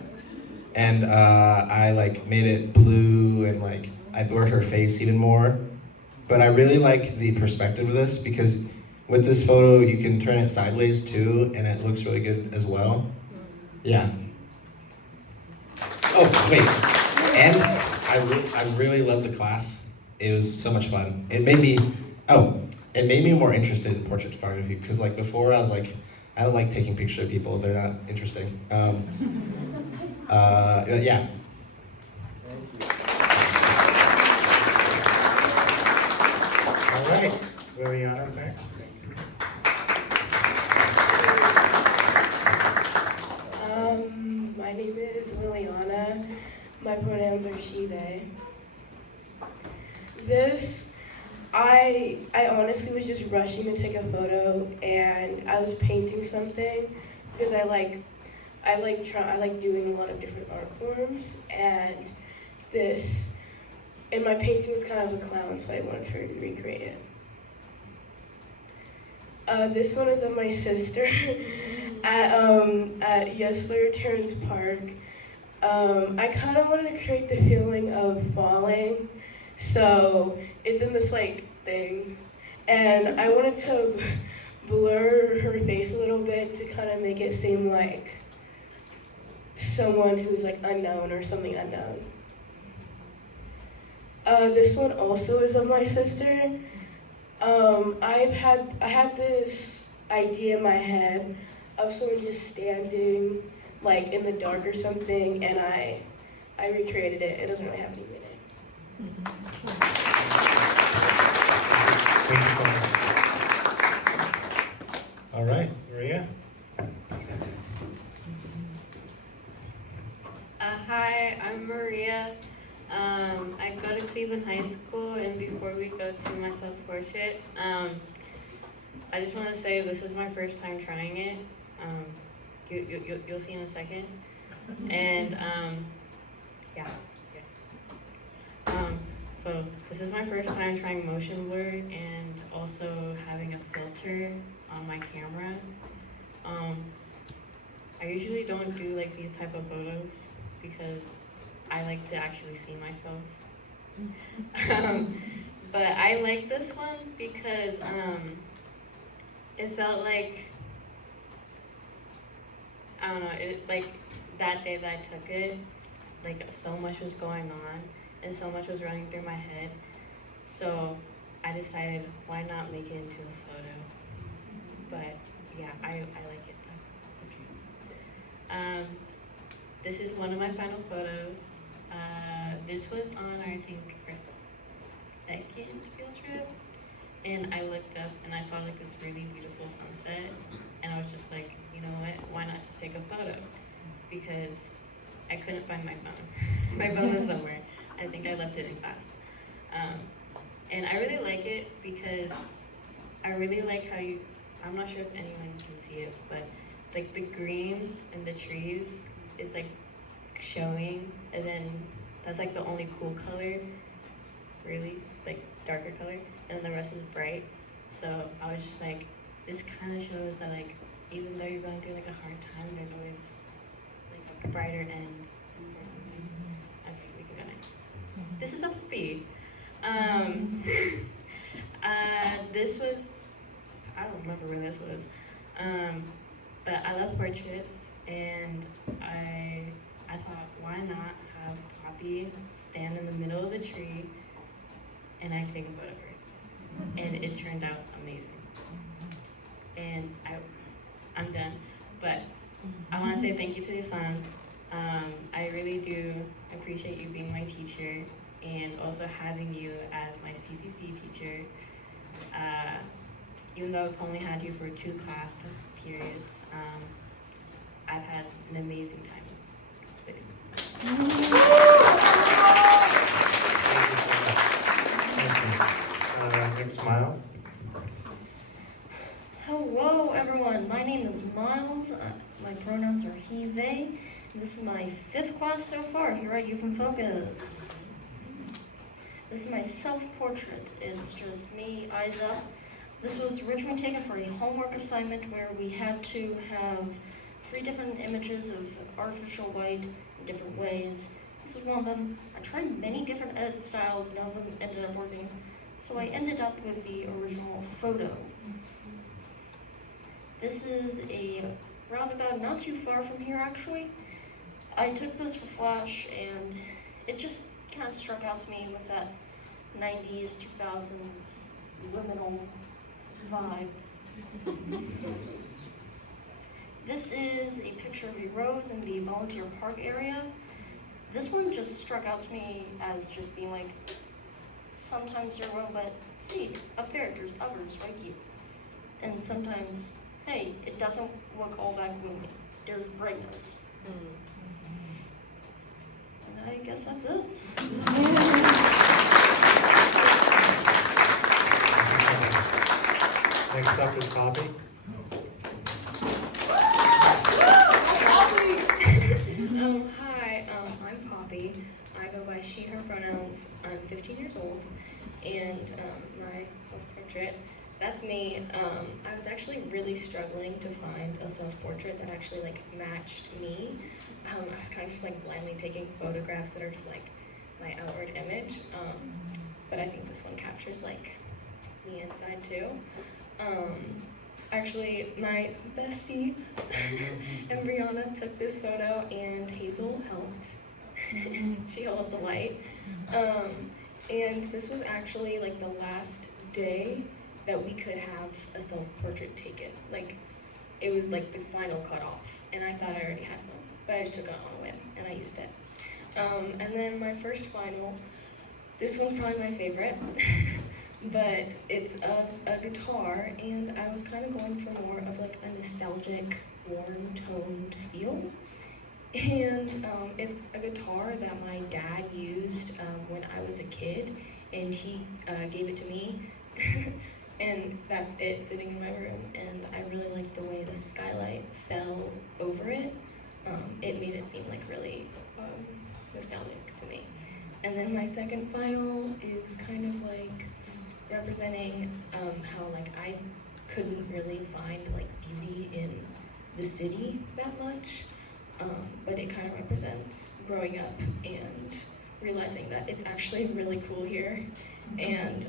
and I like made it blue and like I blurred her face even more. But I really like the perspective of this because with this photo you can turn it sideways too, and it looks really good as well. Yeah. Oh wait, and I really loved the class. It was so much fun. It made me more interested in portrait photography because like before I was like, I don't like taking pictures of people. They're not interesting. Yeah. All right, Liliana's next. My name is Liliana. My pronouns are she, they. I honestly was just rushing to take a photo, and I was painting something because I like doing a lot of different art forms, and my painting was kind of a clown, so I wanted to recreate it. This one is of my sister at Yesler Terrace Park. I kind of wanted to create the feeling of falling, so it's in this like thing, and I wanted to blur her face a little bit to kind of make it seem like someone who's like unknown or something unknown. This one also is of my sister. I had this idea in my head of someone just standing like in the dark or something, and I recreated it. It doesn't really have any meaning. Thank you so much. All right, Maria. Hi, I'm Maria. I go to Cleveland High School, and before we go to my self-portrait, I just want to say this is my first time trying it. You'll see in a second. And yeah. So this is my first time trying motion blur and also having a filter on my camera. I usually don't do like these type of photos because I like to actually see myself. But I like this one because it felt like, I don't know, like that day that I took it, like so much was going on and so much was running through my head. So I decided, why not make it into a photo? But yeah, I like it though. This is one of my final photos. This was on our, I think, our second field trip, and I looked up and I saw like this really beautiful sunset, and I was just like, you know what, why not just take a photo? Because I couldn't find my phone. My phone was somewhere. I think I left it in class. And I really like it because I really like how I'm not sure if anyone can see it, but like the green and the trees is like showing, and then that's like the only cool color, really, like darker color, and then the rest is bright. So I was just like, this kind of shows that like, even though you're going through like a hard time, there's always like a brighter end or something. Okay, we can go next. This is a puppy. This was, I don't remember when this was, but I love portraits, and I thought, why not have Poppy stand in the middle of the tree and I take a photo of her. And it turned out amazing. And I'm done, but I want to say thank you to Ehsaan. I really do appreciate you being my teacher and also having you as my CCC teacher. Even though I've only had you for 2 class periods, I've had an amazing time. Next, Miles. Hello, everyone. My name is Miles. My pronouns are he, they. This is my 5th class so far here at YIF Focus. This is my self-portrait. It's just me, eyes up. This was originally taken for a homework assignment where we had to have 3 different images of artificial light in different ways. This is one of them. I tried many different edit styles, none of them ended up working. So I ended up with the original photo. This is a roundabout not too far from here actually. I took this for Flash and it just kind of struck out to me with that 90s, 2000s liminal vibe. This is a picture of a rose in the volunteer park area. This one just struck out to me as just being like, sometimes you're well, but see, up there, there's others right here. And sometimes, hey, it doesn't look all that gloomy. There's brightness. And I guess that's it. Next up is Poppy. Hi, I'm Poppy. I go by she, her pronouns. I'm 15 years old, and my self-portrait, that's me. I was actually really struggling to find a self-portrait that actually matched me. I was kind of just blindly taking photographs that are just my outward image, but I think this one captures me inside too. Actually, my bestie and Brianna took this photo, and Hazel helped. She held up the light. And this was actually the last day that we could have a self-portrait taken. It was the final cutoff, and I thought I already had one, but I just took it on a whim, and I used it. And then my first final, this one's probably my favorite. But it's a guitar, and I was kind of going for more of a nostalgic, warm-toned feel. And it's a guitar that my dad used when I was a kid, and he gave it to me. And that's it, sitting in my room. And I really liked the way the skylight fell over it. It made it seem really nostalgic to me. And then my second final is kind of representing how I couldn't really find beauty in the city that much, but it kind of represents growing up and realizing that it's actually really cool here. And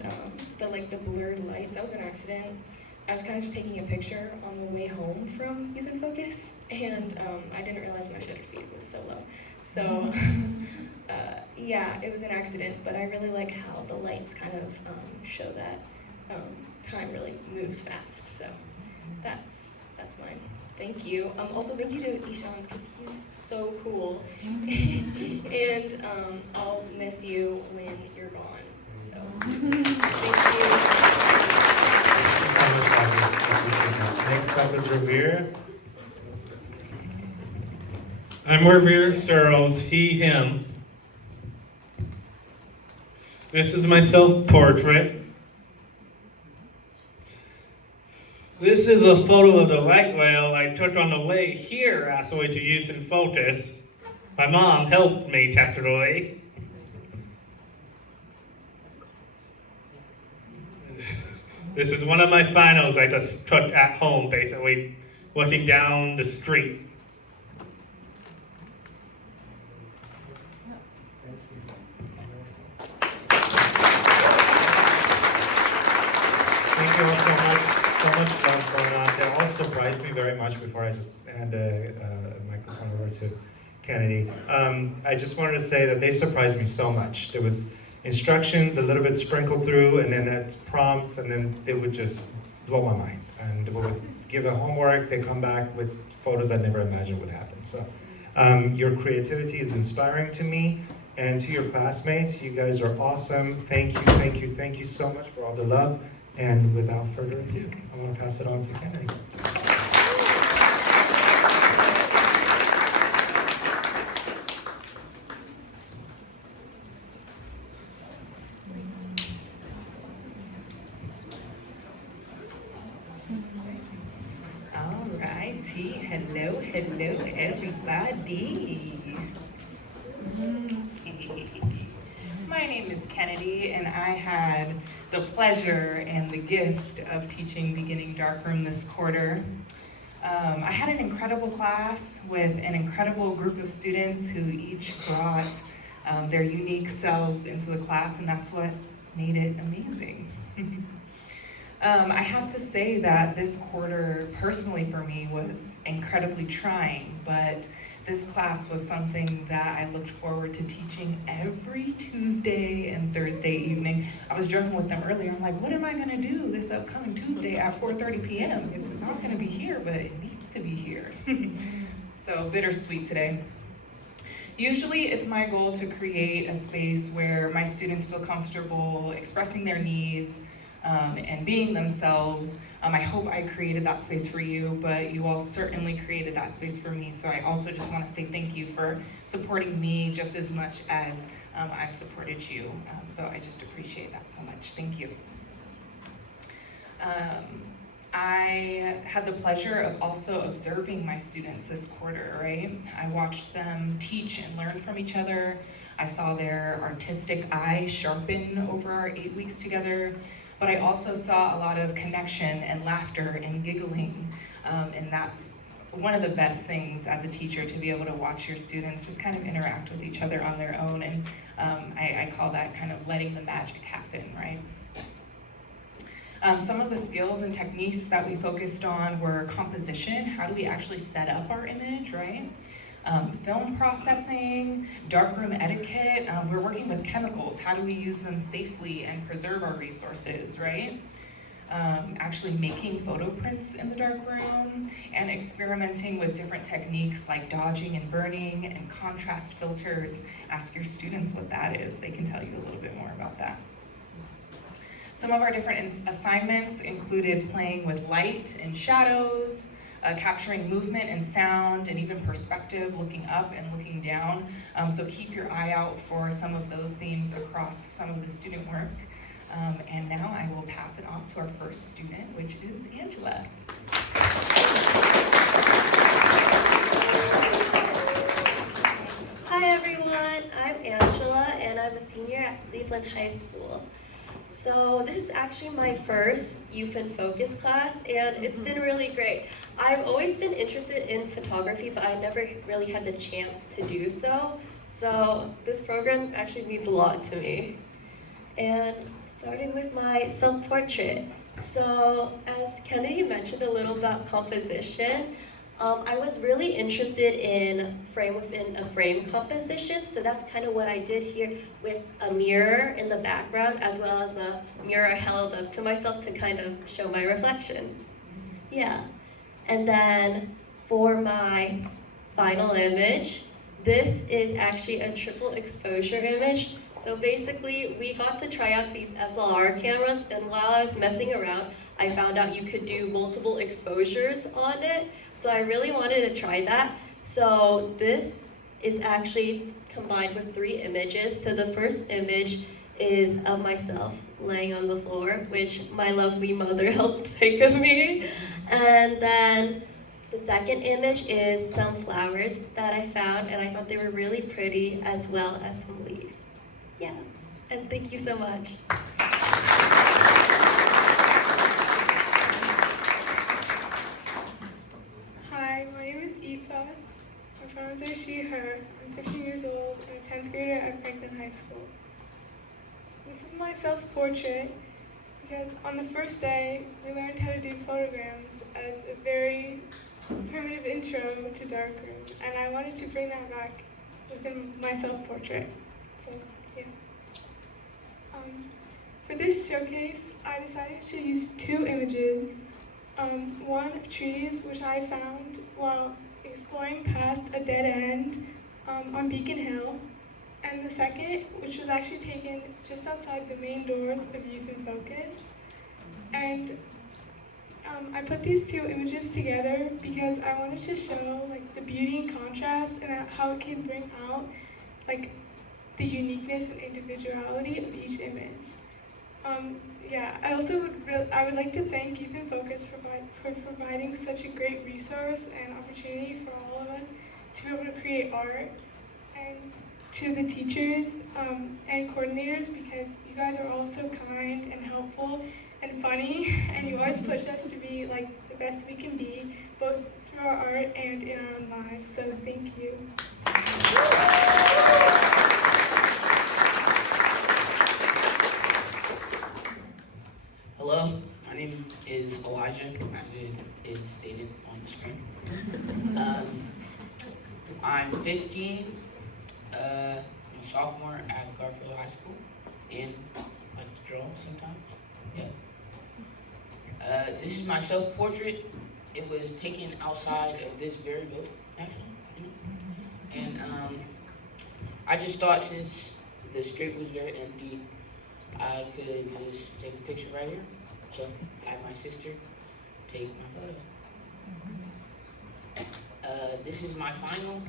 the blurred lights, that was an accident. I was kind of just taking a picture on the way home from Youth in Focus, and I didn't realize my shutter speed was so low. So yeah, it was an accident, but I really like how the lights kind of show that time really moves fast. So that's mine. Thank you. Also, thank you to Ehsaan, because he's so cool. And I'll miss you when you're gone. So thank you. Next up is Revere. I'm Revere Searles, he, him. This is my self-portrait. This is a photo of the light rail I took on the way here, actually, to Youth in Focus. My mom helped me, technically. This is one of my finals I just took at home, basically, looking down the street. Thank you all so much love going on. They all surprised me very much before I just hand a microphone over to Cennady. I just wanted to say that they surprised me so much. There was instructions a little bit sprinkled through, and then at prompts, and then they would just blow my mind. And we would give a homework, they come back with photos I never imagined would happen. So your creativity is inspiring to me and to your classmates. You guys are awesome. Thank you, thank you, thank you so much for all the love. And without further ado, I want to pass it on to Cennady. Alrighty, hello, everybody. My name is Cennady, and I had the pleasure and the gift of teaching beginning Darkroom this quarter. I had an incredible class with an incredible group of students who each brought their unique selves into the class, and that's what made it amazing. I have to say that this quarter, personally for me, was incredibly trying, but This class was something that I looked forward to teaching every Tuesday and Thursday evening. I was joking with them earlier, I'm like, what am I gonna do this upcoming Tuesday at 4:30 p.m.? It's not gonna be here, but it needs to be here. So bittersweet today. Usually it's my goal to create a space where my students feel comfortable expressing their needs and being themselves. I hope I created that space for you, but you all certainly created that space for me. So I also just want to say thank you for supporting me just as much as I've supported you. So I just appreciate that so much. Thank you. I had the pleasure of also observing my students this quarter, right? I watched them teach and learn from each other. I saw their artistic eye sharpen over our 8 weeks together, but I also saw a lot of connection and laughter and giggling, and that's one of the best things as a teacher, to be able to watch your students just kind of interact with each other on their own, and I call that kind of letting the magic happen, right? Some of the skills and techniques that we focused on were composition. How do we actually set up our image, right? Film processing, darkroom etiquette. We're working with chemicals. How do we use them safely and preserve our resources, right? Actually making photo prints in the darkroom and experimenting with different techniques like dodging and burning and contrast filters. Ask your students what that is. They can tell you a little bit more about that. Some of our different assignments included playing with light and shadows, capturing movement and sound, and even perspective, looking up and looking down. So keep your eye out for some of those themes across some of the student work. And now I will pass it off to our first student, which is Angela. Hi everyone, I'm Angela and I'm a senior at Cleveland High School. So this is actually my first Youth in Focus class, and it's been really great. I've always been interested in photography, but I never really had the chance to do so. So this program actually means a lot to me. And starting with my self-portrait. So as Cennady mentioned a little about composition, I was really interested in frame within a frame composition, so that's kind of what I did here with a mirror in the background as well as a mirror held up to myself to kind of show my reflection. Yeah. And then for my final image, this is actually a triple exposure image. So basically, we got to try out these SLR cameras, and while I was messing around, I found out you could do multiple exposures on it. So I really wanted to try that. So this is actually combined with 3 images. So the first image is of myself laying on the floor, which my lovely mother helped take of me. And then the second image is some flowers that I found, and I thought they were really pretty, as well as some leaves. Yeah, and thank you so much. Hi, my name is Eva. My pronouns are she, her. I'm 15 years old and a 10th grader at Franklin High School. This is my self-portrait because on the first day, we learned how to do photograms as a very primitive intro to Darkroom, and I wanted to bring that back within my self-portrait. So, yeah. For this showcase, I decided to use 2 images. One of trees, which I found while exploring past a dead end on Beacon Hill, and the second, which was actually taken just outside the main doors of Youth in Focus. And I put these 2 images together because I wanted to show like the beauty and contrast and how it can bring out like the uniqueness and individuality of each image. Yeah, I would like to thank Youth in Focus for providing such a great resource and opportunity for all of us to be able to create art, and to the teachers and coordinators, because you guys are all so kind and helpful and funny, and you always push us to be like the best we can be, both through our art and in our own lives. So thank you. Hello, my name is Elijah, as it is stated on the screen. I'm 15, I'm a sophomore at Garfield High School, and I like to draw sometimes. Yeah. This is my self-portrait. It was taken outside of this very building, actually. And I just thought since the street was very empty, I could just take a picture right here. So I had my sister take my photo. This is my final.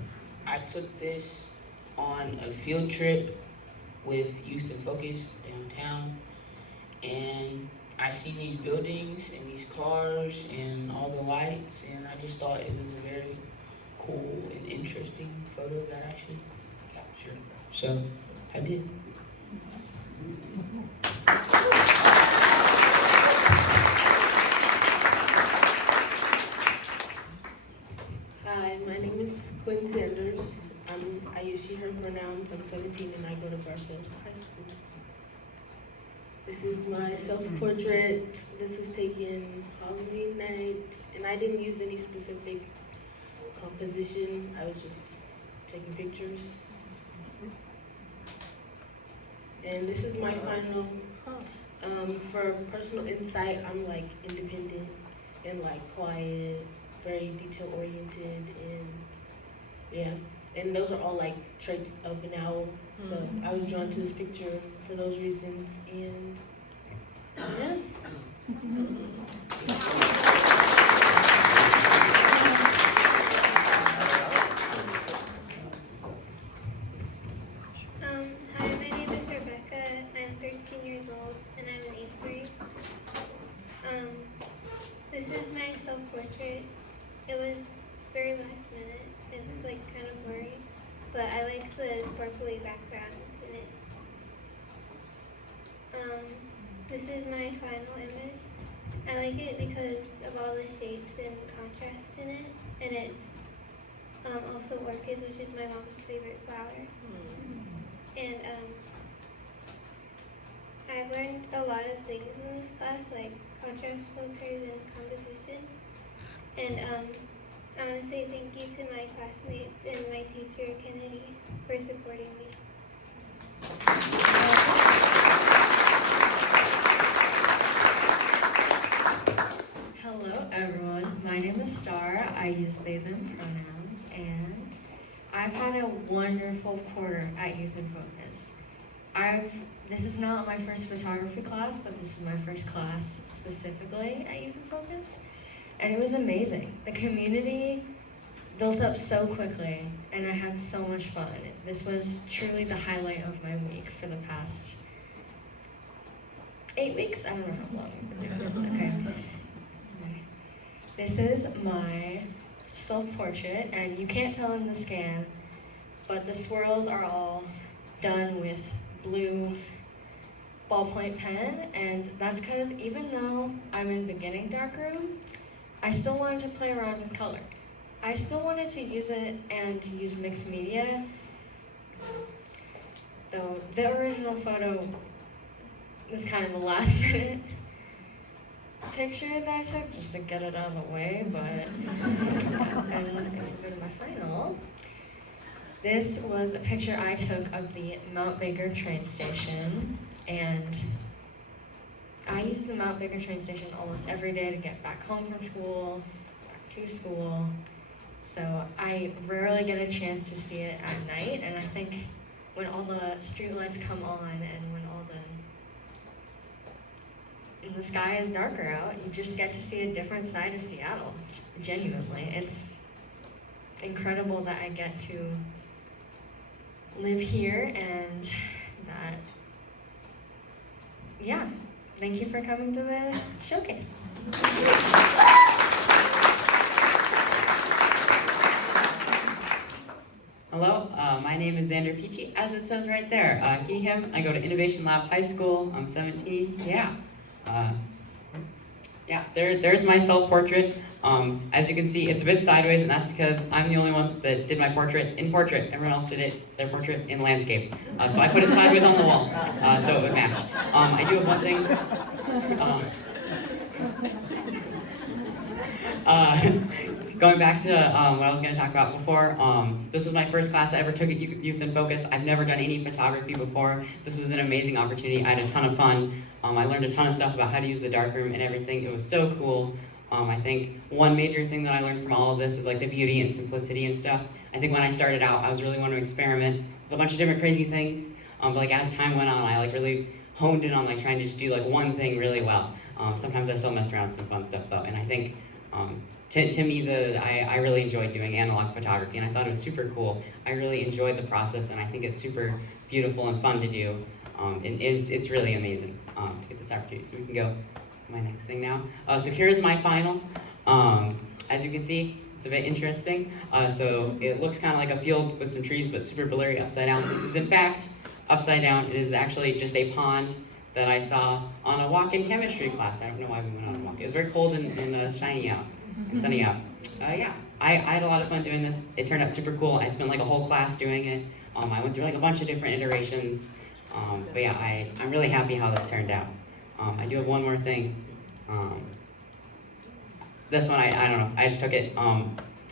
I took this on a field trip with Youth in Focus downtown, and I seen these buildings and these cars and all the lights, and I just thought it was a very cool and interesting photo that I actually captured. So I did. Hi, my name is Quinn Sanders. I use she, her pronouns. I'm 17 and I go to Garfield High School. This is my self-portrait. This was taken Halloween night, and I didn't use any specific composition. I was just taking pictures. And this is my final. For personal insight, I'm like independent and like quiet, very detail oriented, and yeah. And those are all like traits of an owl. So I was drawn to this picture for those reasons, and yeah. Hi, my name is Rebecca. I'm 13 years old and I'm in 8th grade. This is my self-portrait. It was very last minute. It was like kind of blurry, but I like the sparkly background in it. This is my final image. I like it because of all the shapes and contrast in it, and it's also orchids, which is my mom's favorite flower. And I've learned a lot of things in this class, like contrast filters and composition. And I want to say thank you to my classmates and my teacher, Cennady, for supporting me. Hello everyone, my name is Star. I use they, them pronouns, and I've had a wonderful quarter at Youth in Focus. This is not my first photography class, but this is my first class specifically at Youth in Focus, and it was amazing. The community built up so quickly, and I had so much fun. This was truly the highlight of my week for the past 8 weeks. I don't know how long I've been doing this. Okay. This is my self-portrait, and you can't tell in the scan, but the swirls are all done with blue ballpoint pen, and that's because even though I'm in beginning darkroom, I still wanted to play around with color. I still wanted to use it and to use mixed media. Though the original photo was kind of a last minute picture that I took just to get it out of the way, but and if we go to my final, this was a picture I took of the Mount Baker train station, and I use the Mount Baker train station almost every day to get back home from school, back to school. So I rarely get a chance to see it at night, and I think when all the street lights come on and when the sky is darker out, you just get to see a different side of Seattle, genuinely. It's incredible that I get to live here, and that, yeah, thank you for coming to the showcase. Hello, my name is Xander Peachy, as it says right there. He, him, I go to Innovation Lab High School, I'm 17, yeah. There's my self-portrait. As you can see, it's a bit sideways, and that's because I'm the only one that did my portrait in portrait. Everyone else did their portrait in landscape. So I put it sideways on the wall, so it would match. I do have one thing. going back to what I was going to talk about before, this was my first class I ever took at Youth in Focus. I've never done any photography before. This was an amazing opportunity. I had a ton of fun. I learned a ton of stuff about how to use the darkroom and everything. It was so cool. I think one major thing that I learned from all of this is like the beauty and simplicity and stuff. I think when I started out, I was really wanting to experiment with a bunch of different crazy things. But like as time went on, I like really honed in on like trying to just do like one thing really well. Sometimes I still messed around with some fun stuff though, and I think to me I really enjoyed doing analog photography, and I thought it was super cool. I really enjoyed the process, and I think it's super beautiful and fun to do. And it's really amazing to get this opportunity. So we can go to my next thing now. So here's my final. As you can see, it's a bit interesting. So it looks kind of like a field with some trees, but super blurry upside down. This is in fact upside down. It is actually just a pond that I saw on a walk in chemistry class. I don't know why we went on a walk. It was very cold and shiny out and sunny out. Yeah, I had a lot of fun doing this. It turned out super cool. I spent like a whole class doing it. I went through like a bunch of different iterations. But yeah, I'm really happy how this turned out. I do have one more thing. This one, I don't know, I just took it,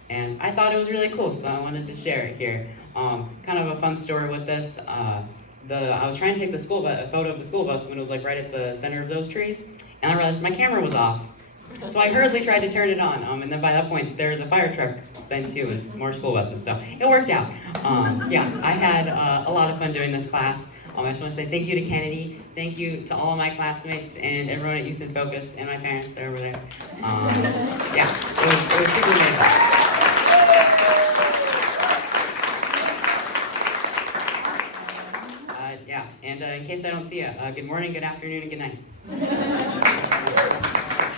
and I thought it was really cool, so I wanted to share it here. Kind of a fun story with this. I was trying to take a photo of the school bus when it was like right at the center of those trees, and I realized my camera was off. So I hurriedly tried to turn it on, and then by that point, there was a fire truck then too, and more school buses, so it worked out. Yeah, I had a lot of fun doing this class. I just want to say thank you to Cennady, thank you to all of my classmates and everyone at Youth in Focus and my parents that are over there. Yeah, it was super amazing. Yeah, and in case I don't see you, good morning, good afternoon, and good night.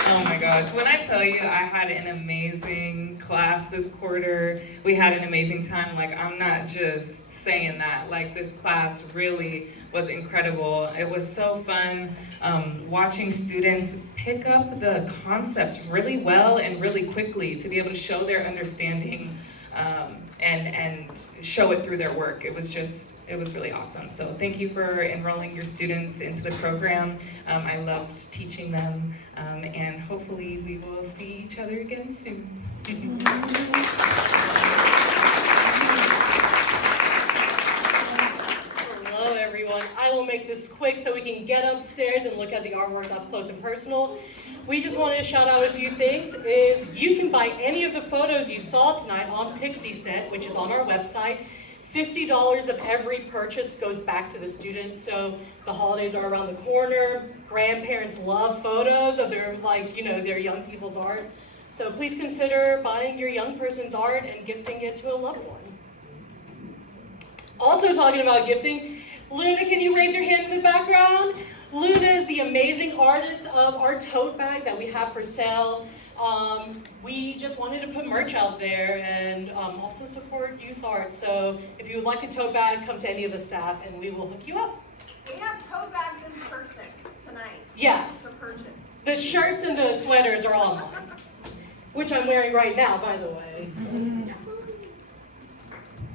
Oh my gosh, when I tell you I had an amazing class this quarter, we had an amazing time, like I'm not just saying that, like this class really was incredible. It was so fun watching students pick up the concept really well and really quickly to be able to show their understanding and show it through their work. It was really awesome. So thank you for enrolling your students into the program. I loved teaching them, and hopefully we will see each other again soon. Hello everyone. I will make this quick so we can get upstairs and look at the artwork up close and personal. We just wanted to shout out a few things. You can buy any of the photos you saw tonight on Pixie Set, which is on our website. $50 of every purchase goes back to the students. So the holidays are around the corner. Grandparents love photos of their young people's art. So please consider buying your young person's art and gifting it to a loved one. Also talking about gifting, Luna, can you raise your hand in the background? Luna is the amazing artist of our tote bag that we have for sale. We just wanted to put merch out there and also support youth art. So if you would like a tote bag, come to any of the staff and we will hook you up. We have tote bags in person tonight. Yeah. To purchase. The shirts and the sweaters are all mine, which I'm wearing right now, by the way.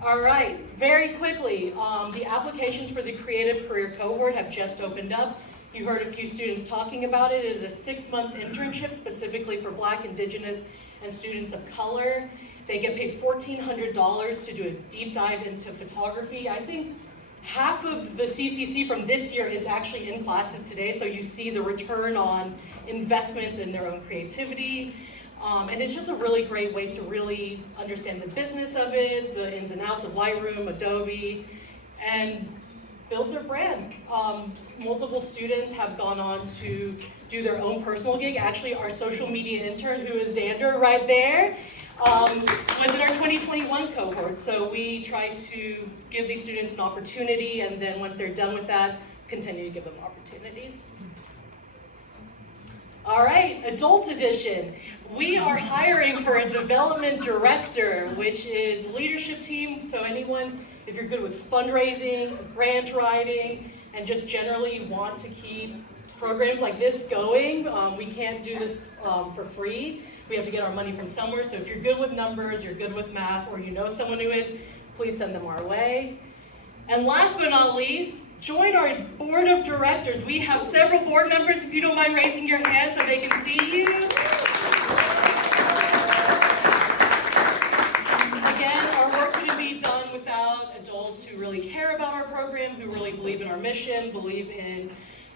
All right, very quickly, the applications for the Creative Career Cohort have just opened up. You heard a few students talking about it. It is a 6-month internship specifically for Black, Indigenous, and students of color. They get paid $1,400 to do a deep dive into photography. I think half of the CCC from this year is actually in classes today, so you see the return on investment in their own creativity. And it's just a really great way to really understand the business of it, the ins and outs of Lightroom, Adobe, and build their brand. Multiple students have gone on to do their own personal gig. Actually, our social media intern, who is Xander right there, was in our 2021 cohort. So we try to give these students an opportunity, and then once they're done with that, continue to give them opportunities. All right, adult edition. We are hiring for a development director, which is leadership team. So anyone, if you're good with fundraising, grant writing, and just generally want to keep programs like this going, we can't do this for free. We have to get our money from somewhere. So if you're good with numbers, you're good with math, or you know someone who is, please send them our way. And last but not least, join our board of directors. We have several board members, if you don't mind raising your hand so they can see you. our mission, believe in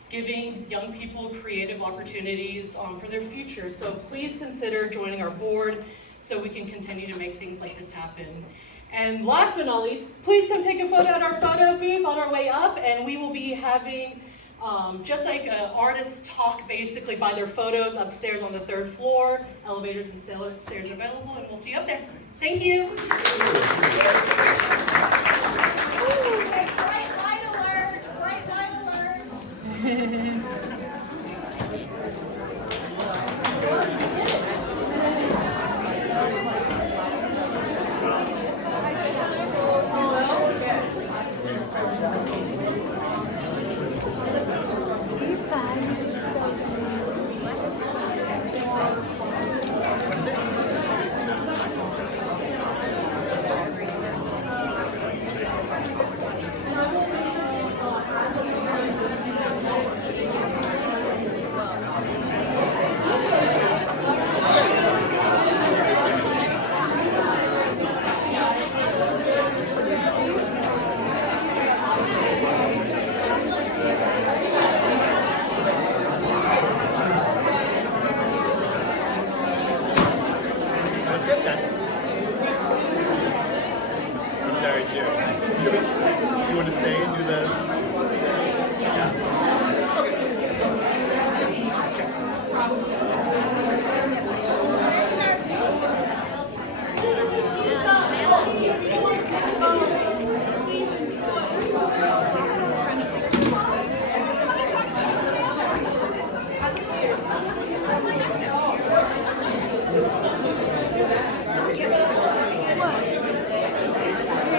giving young people creative opportunities for their future. So please consider joining our board so we can continue to make things like this happen. And last but not least, please come take a photo at our photo booth on our way up, and we will be having just like artists talk basically by their photos upstairs on the 3rd floor. Elevators and stairs are available, and we'll see you up there. Thank you. Bright light alert! Bright light alert! You want to stay and do the...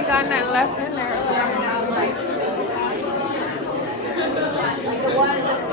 Got nothing left in there. The one